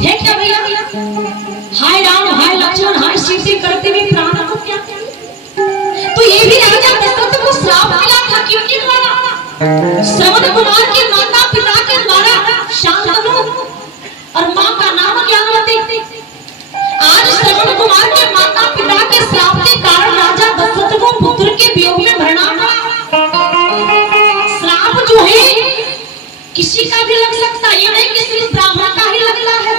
थे क्या भैया? हाय राम, हाय लक्ष्मण, हाय सीता करते हुए प्राण को क्या? तो ये भी राजा दशरथ को श्राप मिला था, किसके द्वारा? श्रवण कुमार के माता पिता के द्वारा, शांतनु और मां का नाम ज्ञानवती। आज श्रवण कुमार के माता पिता के श्राप के कारण राजा दशरथ को पुत्र के वियोग में मरना पड़ा। श्राप जो है किसी का भी लग सकता है, ये नहीं कि सिर्फ ब्राह्मण का ही लगता है।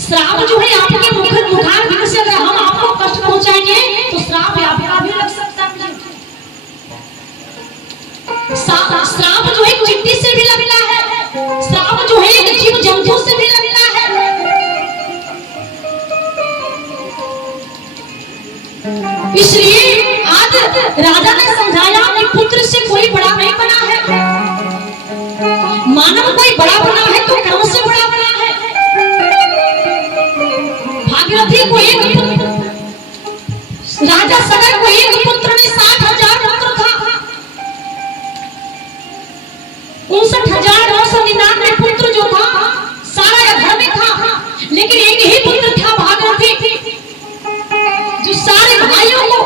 श्राप जो है आपके मुखार से अगर हम आपको कष्ट पहुंचाएंगे तो श्राप आपका भी लग सकता है। श्राप जो है चिट्ठी से भी लगता है, श्राप जो है जीव जंतु से भी लगता है। इसलिए आज राजा ने समझाया कि पुत्र से कोई बड़ा नहीं बना है, मानव कोई बड़ा बना है तो कर्म से बड़ा बना है। भागीरथी को एक राजा सगर को एक पुत्र ने 60,000 पुत्र था, 59,999 पुत्र जो था सारा घर में था, लेकिन एक ही पुत्र था भागीरथी, जो सारे भाइयों को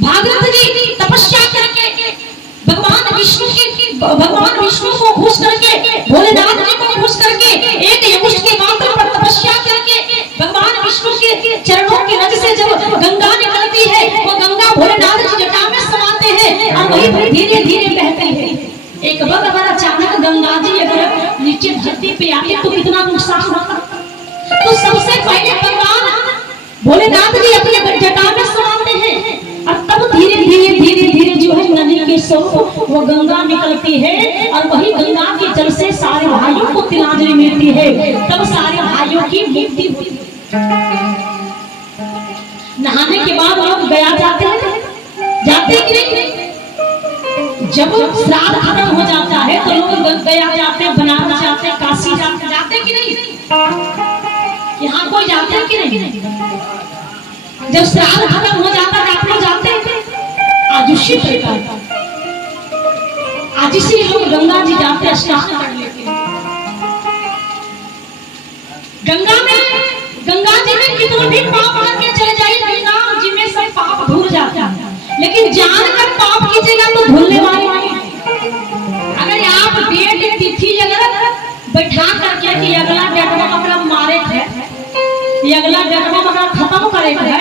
भागीरथ जी तपस्या करके भगवान विष्णु को खुश करके, भोलेनाथ जी को खुश करके, एक यमुष्ट के मात्र पर तपस्या करके भगवान विष्णु के चरणों के रज से धीरे धीरे बहती है। एक वक्त अगर अचानक गंगा जी अगर नीचे धरती पे आती तो कितना नुकसान होता। तो सबसे पहले भगवान भोलेनाथ जी अपने जटा में समाते हैं और तब धीरे धीरे धीरे धीरे जो है नदी के स्वरूप वो गंगा निकलती है और वही गंगा के जल से सारे भाइयों को तिलांजलि मिलती है। तब सारे भाइयों की मुक्ति होती है। नहाने के बाद लोग गया जाते हैं, जाते कि नहीं? जब श्राद्ध खत्म हो जाता है तो लोग गया जाते हैं, बनारस जाते हैं, काशी जाते कि नहीं? यहाँ कोई जाते हैं कि नहीं? जब श्राद्ध खत्म हो जाता है आप लोग जाते हैं। आज उसी प्रकार आज इसी लोग गंगा जी जाते हैं, स्नान कर लेते हैं। गंगा जी में कितना भी पाप करके चले जाइए, गंगा जी में सब पाप धुल जाता है। लेकिन जानकर पाप कीजिएगा तो धुलने वाली नहीं। अगर आप डेट तिथि अगर बैठा करके कि अगला डेट में अपना मारे थे, ये अगला डेट में अपना खत्म करेगा है,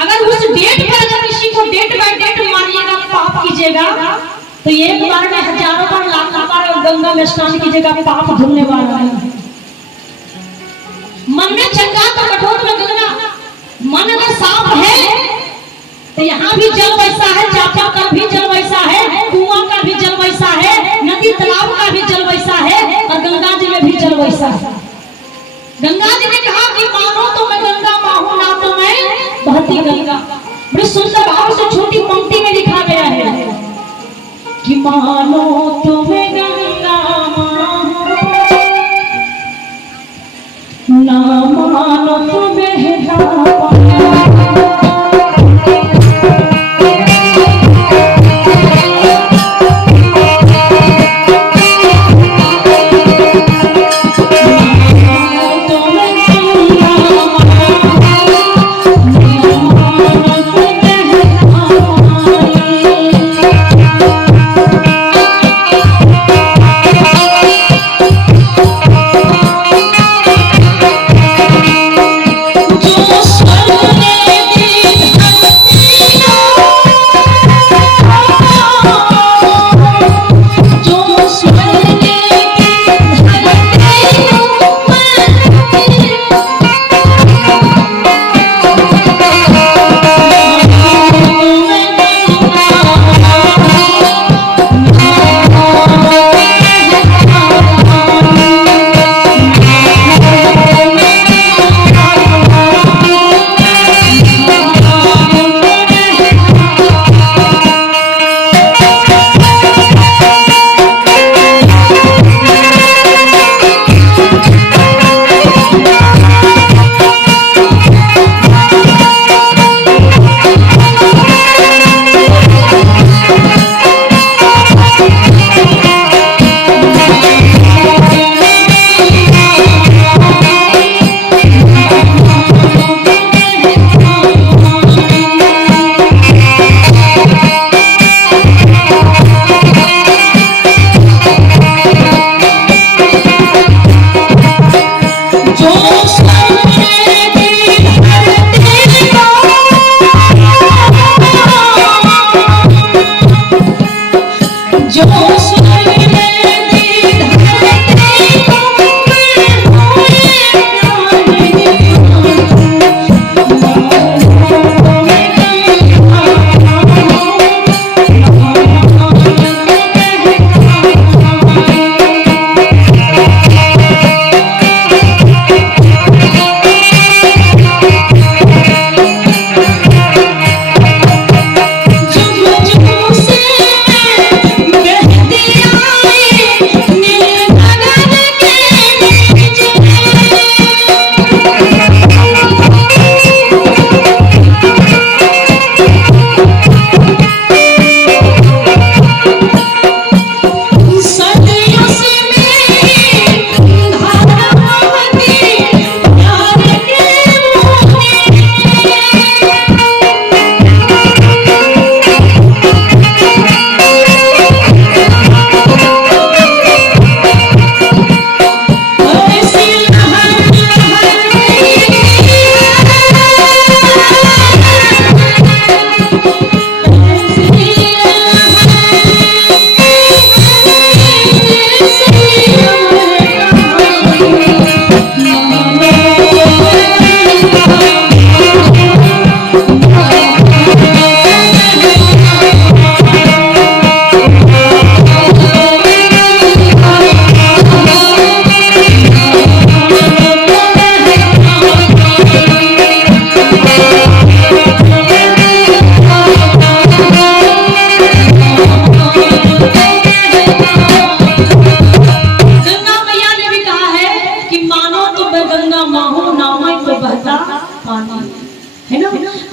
अगर उस डेट पर अगर किसी को डेट बाय डेट मारिएगा, पाप कीजिएगा तो एक बार में हजारों बार लाखों बार गंगा में स्नान कीजिएगा, पाप धुलने वाला है। मन में चंगा तो कठोर में गंगा, मन अगर साफ है तो यहाँ भी जल वैसा है, चापा का भी जल वैसा है, कुआं का भी जल वैसा है, नदी तालाब का भी जल वैसा है और गंगा जी में भी जल वैसा है। गंगा जी ने कहा कि मानो तो मैं गंगा, माहू ना तो मैं बहती गंगा। बड़े सुंदर भाव से छोटी पंक्ति में लिखा गया है कि मानो तो मैं गंगा ना मानो तो बहता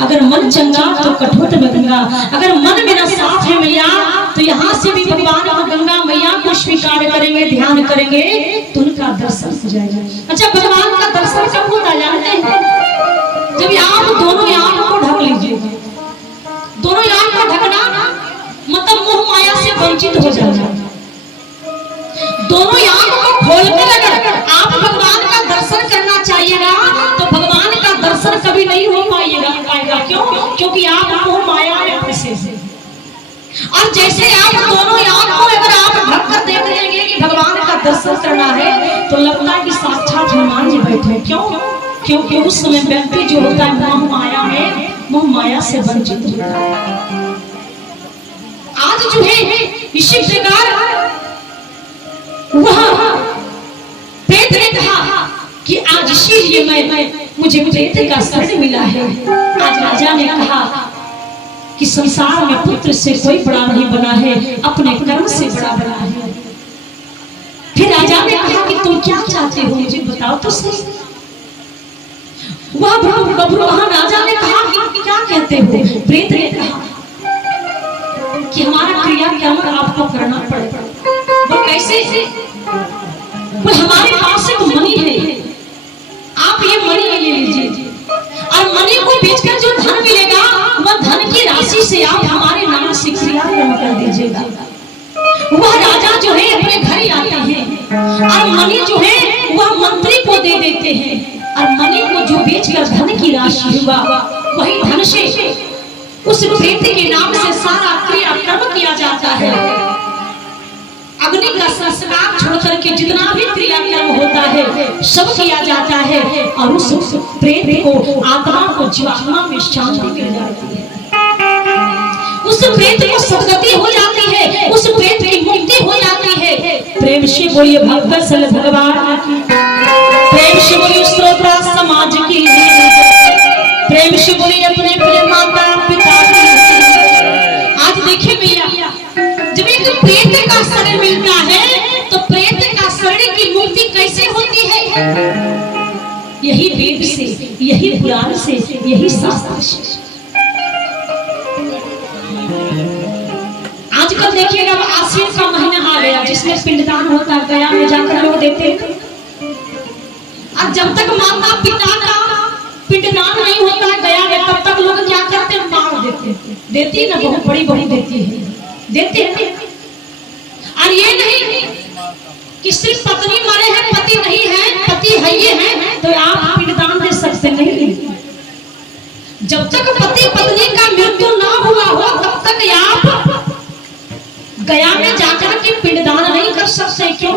अगर मन चंगा तो कठोट में गंगा। अगर मन मेरा साफ है मैया तो यहाँ से भी भगवान और गंगा मैया को स्वीकार करेंगे, ध्यान करेंगे तो उनका दर्शन हो जाएगा। अच्छा, भगवान का दर्शन कब होता जानते हैं? जब आप दोनों आंख को ढक लीजिएगा। दोनों आंख को ढकना मतलब मोह माया से वंचित हो जाना। दोनों आंख को खोलकर अगर आप भगवान का दर्शन करना चाहिएगा तो भगवान का दर्शन कभी नहीं हो पाएगा। क्यों? क्योंकि आप मोह माया में फंसे हैं। और जैसे आप दोनों आंख को अगर आप ढककर देख लेंगे कि भगवान का दर्शन करना है तो लगता है कि साक्षात हनुमान जी बैठे। क्यों? क्योंकि उस समय व्यक्ति जो होता है मोह माया से वंचित होता है। आज जो है इसी प्रकार वह प्रेत ने कहा कि आज इसीलिए मुझे प्रेत का शरण मिला है। आज राजा ने कहा कि संसार में पुत्र से कोई बड़ा नहीं बना है, अपने कर्म से बड़ा बना है। फिर राजा ने कहा कि तुम क्या चाहते हो, मुझे बताओ तो सही। वह वहाँ राजा ने कहा कि क्या कहते हो? प्रेत ने कहा कि हमारा क्रियाक्रम आपको करना पड़ेगा। वो कैसे? वो हमारे पास एक मणि है, आप ये मणि ले लीजिए और मणि को बेचकर जो धन मिलेगा वह धन की राशि से आप हमारे नाम से क्रियाक्रम कर दीजिएगा। वह राजा जो है अपने घर ही आते हैं और मणि जो है वह मंत्री को दे देते हैं और मणि को जो बेचकर धन की राशि हुआ वही धन से उस प्रेत के नाम से सारा क्रियाक्रम किया जाता है। अग्नि का संस्कार छोड़ करके जितना भी क्रियाक्रम होता है सब किया जाता है और उस प्रेत को आत्मा को जीवात्मा में शांति मिल जाती है। उस प्रेत को सद्गति हो जाती है, उस प्रेत की मुक्ति हो जाती है। प्रेम से बोलिए भगवत्सल भगवान की, प्रेम से बोलिए श्रोता समाज की, प्रेम से बोलिए अपने प्रेम माता पिता की। आज देखिए भैया, जब एक प्रेत का शरण मिलता है तो प्रेत का शरण की मुक्ति कैसे होती है? यही वेद से, यही पुराण से, यही शास्त्र से। आजकल देखिएगा आश्विन का महीना आ गया जिसमें पिंडदान होता है, गया में जाकर लोग देते हैं। और जब तक माता पिता का पिंडदान नहीं होता है गया में, तब तक लोग क्या करते हैं? मार देते हैं। देती है ना, बहुत बड़ी बड़ी देती है, देते हैं। और ये नहीं कि सिर्फ पत्नी मरे हैं, पति नहीं है, पति है ये है तो आप पिंडदान दे सकते नहीं। जब तक पति पत्नी का मृत्यु ना हुआ हो तब तक आप गया में जाकर के पिंडदान नहीं कर सकते। क्यों?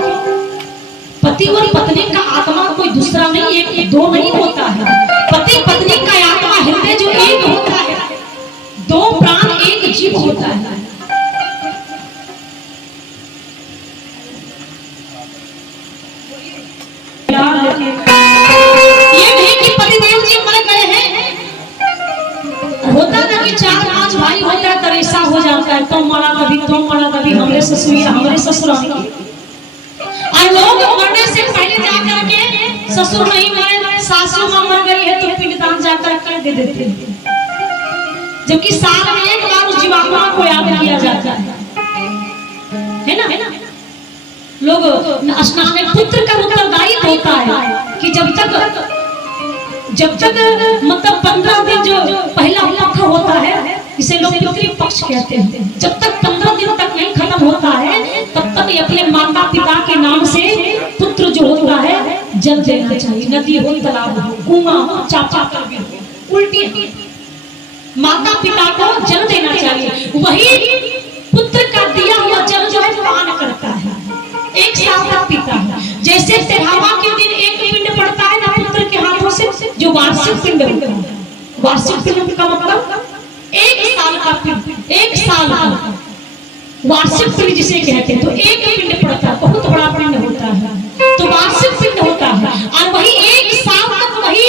पति और पत्नी का आत्मा कोई दूसरा नहीं, एक दो नहीं होता है। पति पत्नी का आत्मा हृदय जो एक होता है, दो प्राण एक जीव होता है। ये नहीं कि पतिदेव जी मर गए हैं, होता ना कि 4-5 भाई होता है तो ऐसा हो जाता है, तुम मरा कभी, तुम मरा कभी, हमरे ससुर और लोग मरने से पहले जाकर के ससुर नहीं मरे, सासू मां मर गई है तो पिंडदान जाकर कर दे देते हैं। जबकि साल में एक बार उस जीवात्मा को याद किया जाता है ना? लोग स्नान में पुत्र का उत्तरदायित्व होता है कि जब तक मतलब 15 दिन जो पहला पक्ष होता है, इसे लोग पितृ पक्ष कहते हैं, जब तक 15 दिन तक नहीं खत्म होता है तब तक ये अपने माता पिता के नाम से पुत्र जो होता है जल देना चाहिए। नदी हो, तालाब हो, कुआं हो, चापाकल भी हो, उल्टी माता पिता को जल देना चाहिए। वही पुत्र का दिया हुआ जल जो है पान करता है, 1 साल तक पीता है। जैसे तेरहवां के दिन एक पिंड पड़ता है ना पुत्र के हाथों से, जो वार्षिक पिंड होता है। वार्षिक पिंड का मतलब 1 साल का पिंड, 1 साल का वार्षिक पिंड जिसे कहते हैं। तो एक पिंड पड़ता है, बहुत बड़ा पिंड होता है, तो वार्षिक पिंड होता है। और वही 1 साल तक वही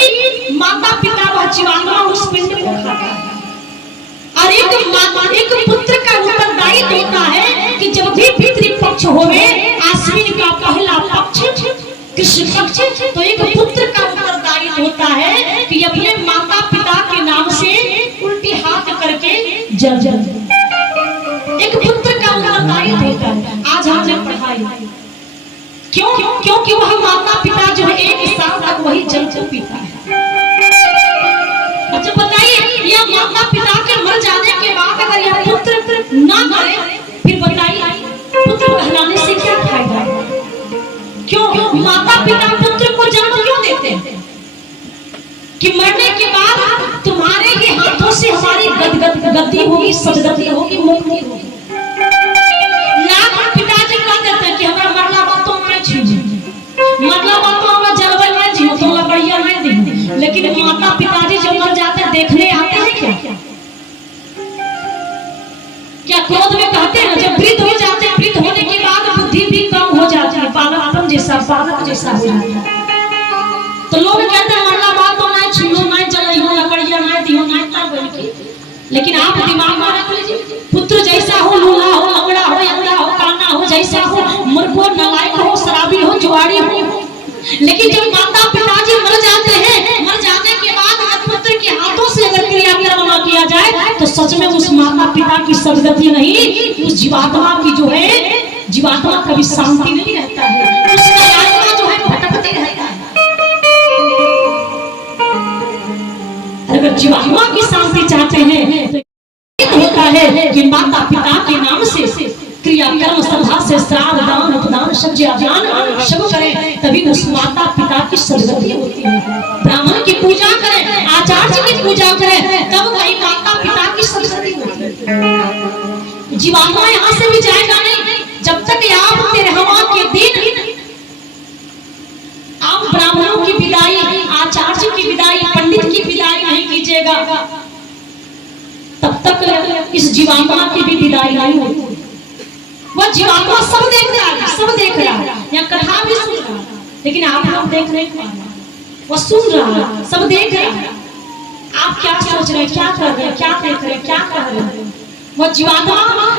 माता पिता वह जीवात्मा उस पिंड को खाता है। और एक पुत्र का उत्तरदायित्व होता है कि जब भी पितृपक्ष होवे, आश्विन का पहला पक्ष कृष्ण पक्ष, तो एक पुत्र का उत्तरदायित्व होता है कि अपने माता पिता के नाम से जल एक पुत्र का उत्तरदायित्व होता है। आज हमने पढ़ाई क्यों? क्योंकि वह माता पिता जो है 1 साल तक वही जल को पीता है। अच्छा बताइए, यह माता पिता के मर जाने के बाद अगर यह पुत्र ना मरे, फिर बताइए पुत्र कहलाने से क्या फायदा? क्यों माता पिता पुत्र को जन्म क्यों देते हैं? कि मरने के बाद तुम्हारे ही हाथों से हमारी गति होगी, सदगति होगी, मुक्ति होगी। लाख पिताजी कह देते हैं कि हमारा मरला बातों में छीन मरला बातों में जलवल में जीव तो लकड़िया में दी, लेकिन माता पिताजी जब मर जाते हैं देखने आते हैं क्या? क्या क्रोध में कहते हैं जब वृद्ध हो जाते हैं, वृद्ध होने के बाद बुद्धि भी कम हो जाती है, पागलपन जैसा पागल जैसा हो जाता है। तो लोग कहते हैं मरला बात तो नहीं छीनो नहीं जलाइयो लकड़िया नहीं दियो नहीं तब की, लेकिन आप दिमाग में रख लीजिए पुत्र जैसा हो, लूला हो, लंगड़ा हो, अंधा हो, काना हो, जैसा हो, मूर्ख हो, नालायक हो, शराबी हो, जुआरी हो, लेकिन जब माता पिताजी मर जाते हैं, मर जाने के बाद पुत्र के हाथों से अगर क्रियाक्रम न किया जाए तो सच में उस माता पिता की सदगति नहीं, उस जीवात्मा की जो है, जीवात्मा कभी शांति नहीं रहता है, उसका आत्मा जो है भटकते रहता है। अगर जीवात्मा की शांति चाहते हैं तो होता है कि माता पिता के नाम से क्रियाक्रम श्रद्धा से श्राद्ध दान उपदान सज्जा दान सब करें, तभी उस माता पिता की सदगति होती है। ब्राह्मण की पूजा करें, आचार्य की पूजा करें, तब वही माता पिता की सदगति होती है। जीवात्मा यहाँ से भी जाएगा नहीं जब तक आप तेरहवां के दिन आप ब्राह्मणों की विदाई, आचार्य की विदाई, पंडित की विदाई नहीं कीजिएगा, तब तक इस जीवात्मा की भी विदाई नहीं होती। वह जीवात्मा सब देख रहा है, सब देख रहा है, या कथा भी सुन रहा है, लेकिन आप लोग देख नहीं पा रहे। वह सुन रहा है, सब देख रहा है, आप क्या सोच रहे हैं, क्या कर रहे हैं, क्या देख रहे हैं, क्या कह रहे हैं। वह जीवात्मा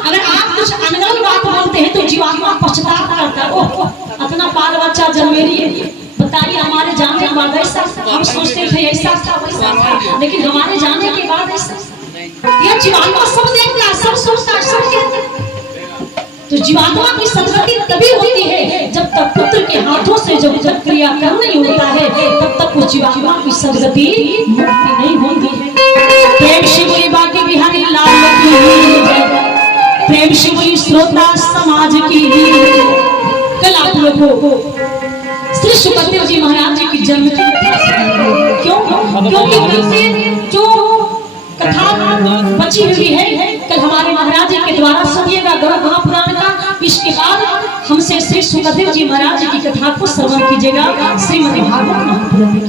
अगर आप कुछ अनगढ़ बात बोलते हैं तो जीवात्मा पश्चाताप करता है, ओह अपना बाल बच्चा जन्मे लिए, बताइए हमारे जाने के बाद ऐसा, हम सोचते थे ऐसा था वैसा था, लेकिन हमारे जाने के बाद ऐसा। यह जीवात्मा सब देखता है, सब सोचता है, सब कहता है। तो जीवात्मा की सदगति तभी होती है जब तक पुत्र के हाथों से जब तक क्रियाक्रम नहीं होता है, तब तक वो जीवात्मा की सदगति मुक्ति नहीं होती है। प्रेम से बोली बाकी बिहारी लाल की जय, प्रेम से बोली श्रोता समाज की। कल आप लोगों को श्री सुखदेव जी महाराज जी की जन्म की कथा सुनाई। क्यों? क्योंकि जो कथा बची हुई है कल हमारे महाराज जी के द्वारा सुनिएगा गरुड़ महापुराण का। इसके बाद हमसे श्री सुखदेव जी महाराज जी की कथा को श्रवण कीजिएगा श्रीमद् भागवत महापुराण की।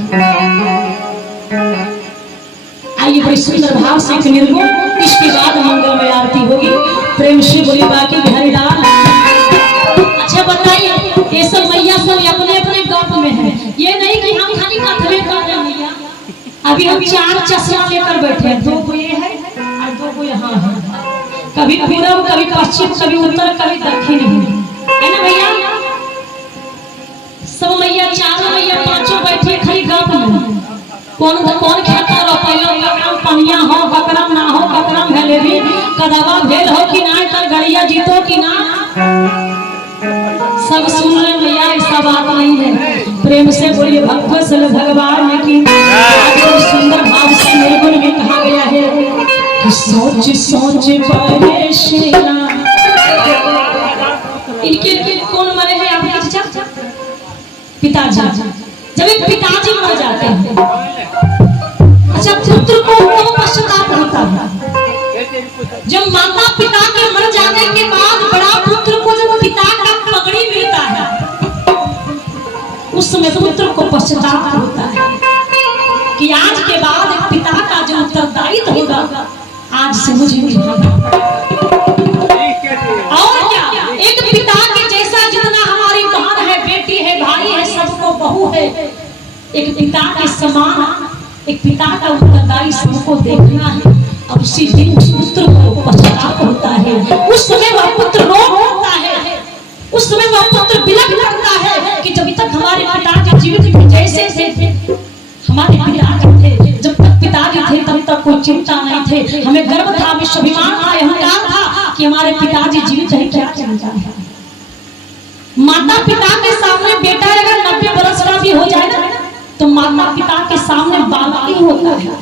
आइए बड़ी सुंदर भाव से एक निर्गुण, इसके बाद मंगलमय आरती होगी। प्रेम से बोली बाकी बिहारी लाल। अच्छा बताइए, ये सब मैया सब अपने अपने गप में है, ये नहीं कि हम खाली कथवे कर रहे मैया। अभी हम 4 चश्मा लेकर बैठे हैं, 2 को ये है और 2 को यहाँ है, कभी पूरब कभी पश्चिम कभी उत्तर कभी दक्षिण है ना भैया। सब मैया 4 मैया 5 बैठे खाली गप में। कौन खाता रहो पहले ककरम पनिया हो ककरम ना हो, ककरम भेले भी कदवा भेल हो कि ना, कर गड़िया जीतो कि ना, सब सुन रहे भैया, ऐसा बात नहीं है। प्रेम से बोलिए भगवत सल भगवान की। सुंदर भाव से निर्गुण में कहा गया है कि सोच सोच परेशान। इनके कौन मरे हैं आपके चाचा? पिताजी। जब एक पिताजी मर जाते हैं, अच्छा पुत्र को पश्चाताप होता है। जब माता पिता के मर जाने के बाद बड़ा पुत्र को जब पिता का पगड़ी मिलता है, उस समय पुत्र को पश्चाताप होता है कि आज के बाद पिता का जो उत्तरदायित्व होगा आज से मुझे निभाना। और क्या, एक पिता के जैसा जितना हमारी बहन है, बेटी है, भाई है, सबको बहू है, एक पिता के समान एक पिता का उत्तरदायी सबको देखना है। अब उसी दिन उस पुत्र को पश्चाताप होता है, उस समय वह पुत्र रो उठता है, उस समय वह पुत्र बिलख उठता है कि जब तक हमारे पिता के जीवित थे, जैसे हमारे पिता थे, जब तक पिताजी थे तब तक कोई चिंता नहीं थे। हमें गर्व था, हमें स्वाभिमान था, अहंकार था कि हमारे पिताजी जीवित है, क्या चल जाए। माता पिता के सामने बेटा अगर 90 वर्ष का भी हो जाए ना, तो माता पिता के सामने बालक ही होता है।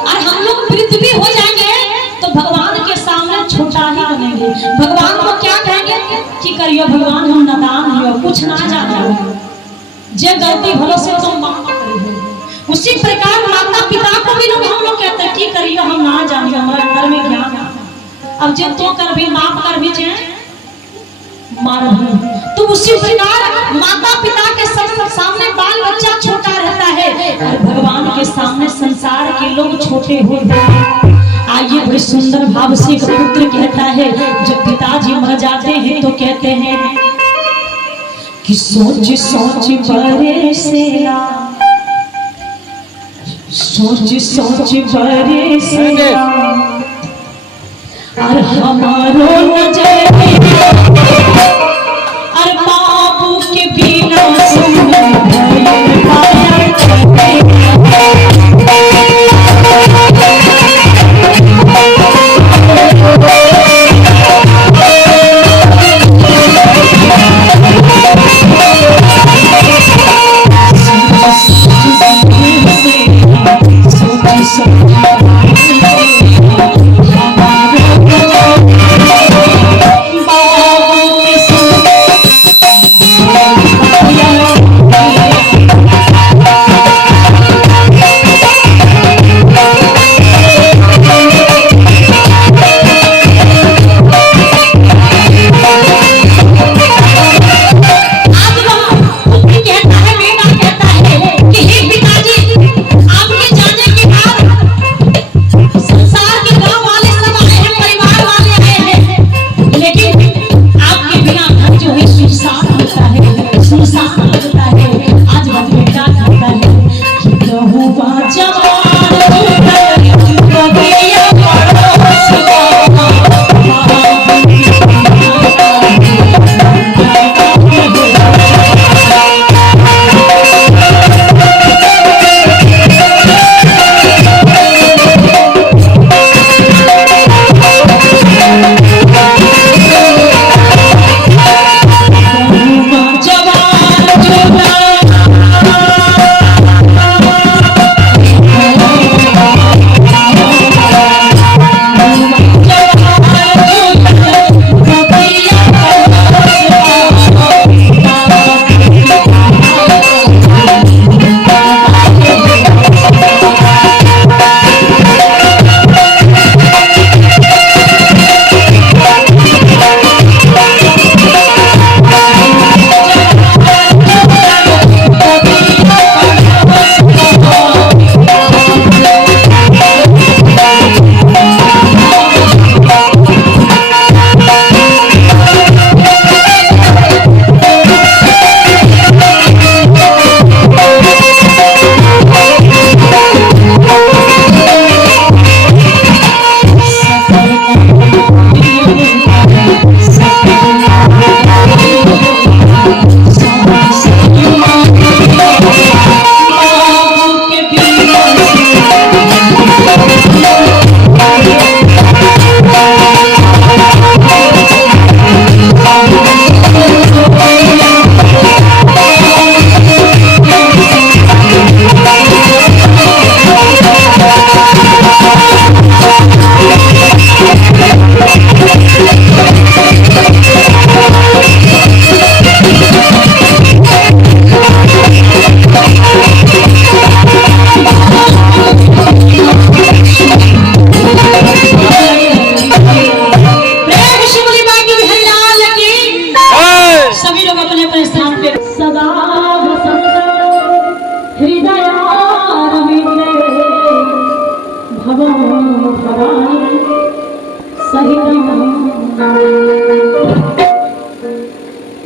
और हम लोग वृद्ध भी हो जाएंगे तो भगवान के सामने छोटा ही बनेंगे। भगवान को क्या कहेंगे कि करियो भगवान, हम नादान हो, कुछ ना जाने, जे गलती भलो से तो माफ करियो। उसी प्रकार माता पिता को भी हम लोग कहते हैं कि करियो हम ना जानियो, हमारे अंदर में ज्ञान है। अब जब तो कर भी माफ कर भी जाए मार भी, तो उसी प्रकार माता पिता के सामने बाल बच्चा छोटा रहता है और भगवान के सामने संसार के लोग छोटे होते हैं। आइए बड़े सुंदर भाव से एक पुत्र कहता है, जब पिताजी मर जाते हैं तो कहते हैं कि सोच सोच बरसेला, सोच सोच बरसेला और हमारो नजर और बाबू के बिना सुन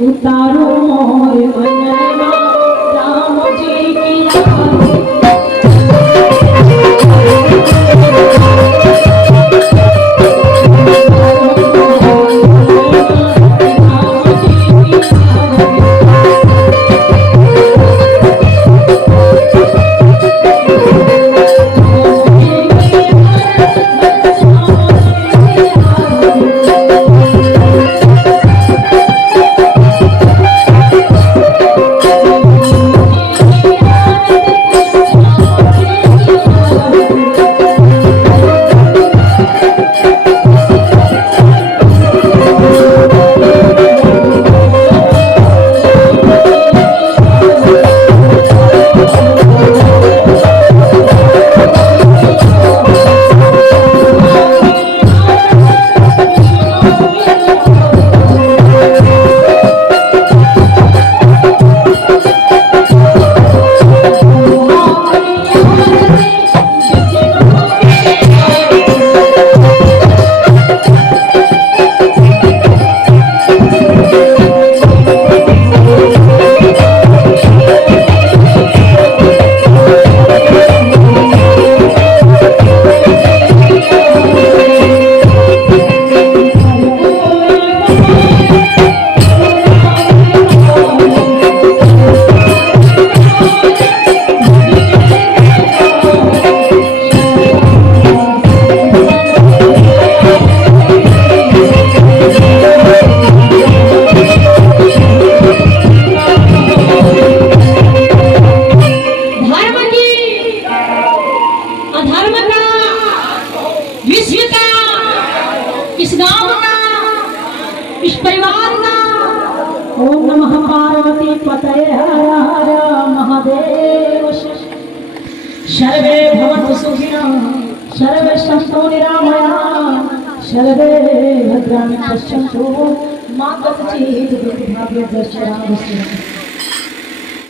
उतारो मोर मनवा राम जी की पतये हर हर महादेव सर्वे भवन्तु सुखिनः सर्वे सन्तु निरामयाः सर्वे भद्राणि पश्यन्तु मा कश्चित् दुर्भाग्यदर्शनावस्तु।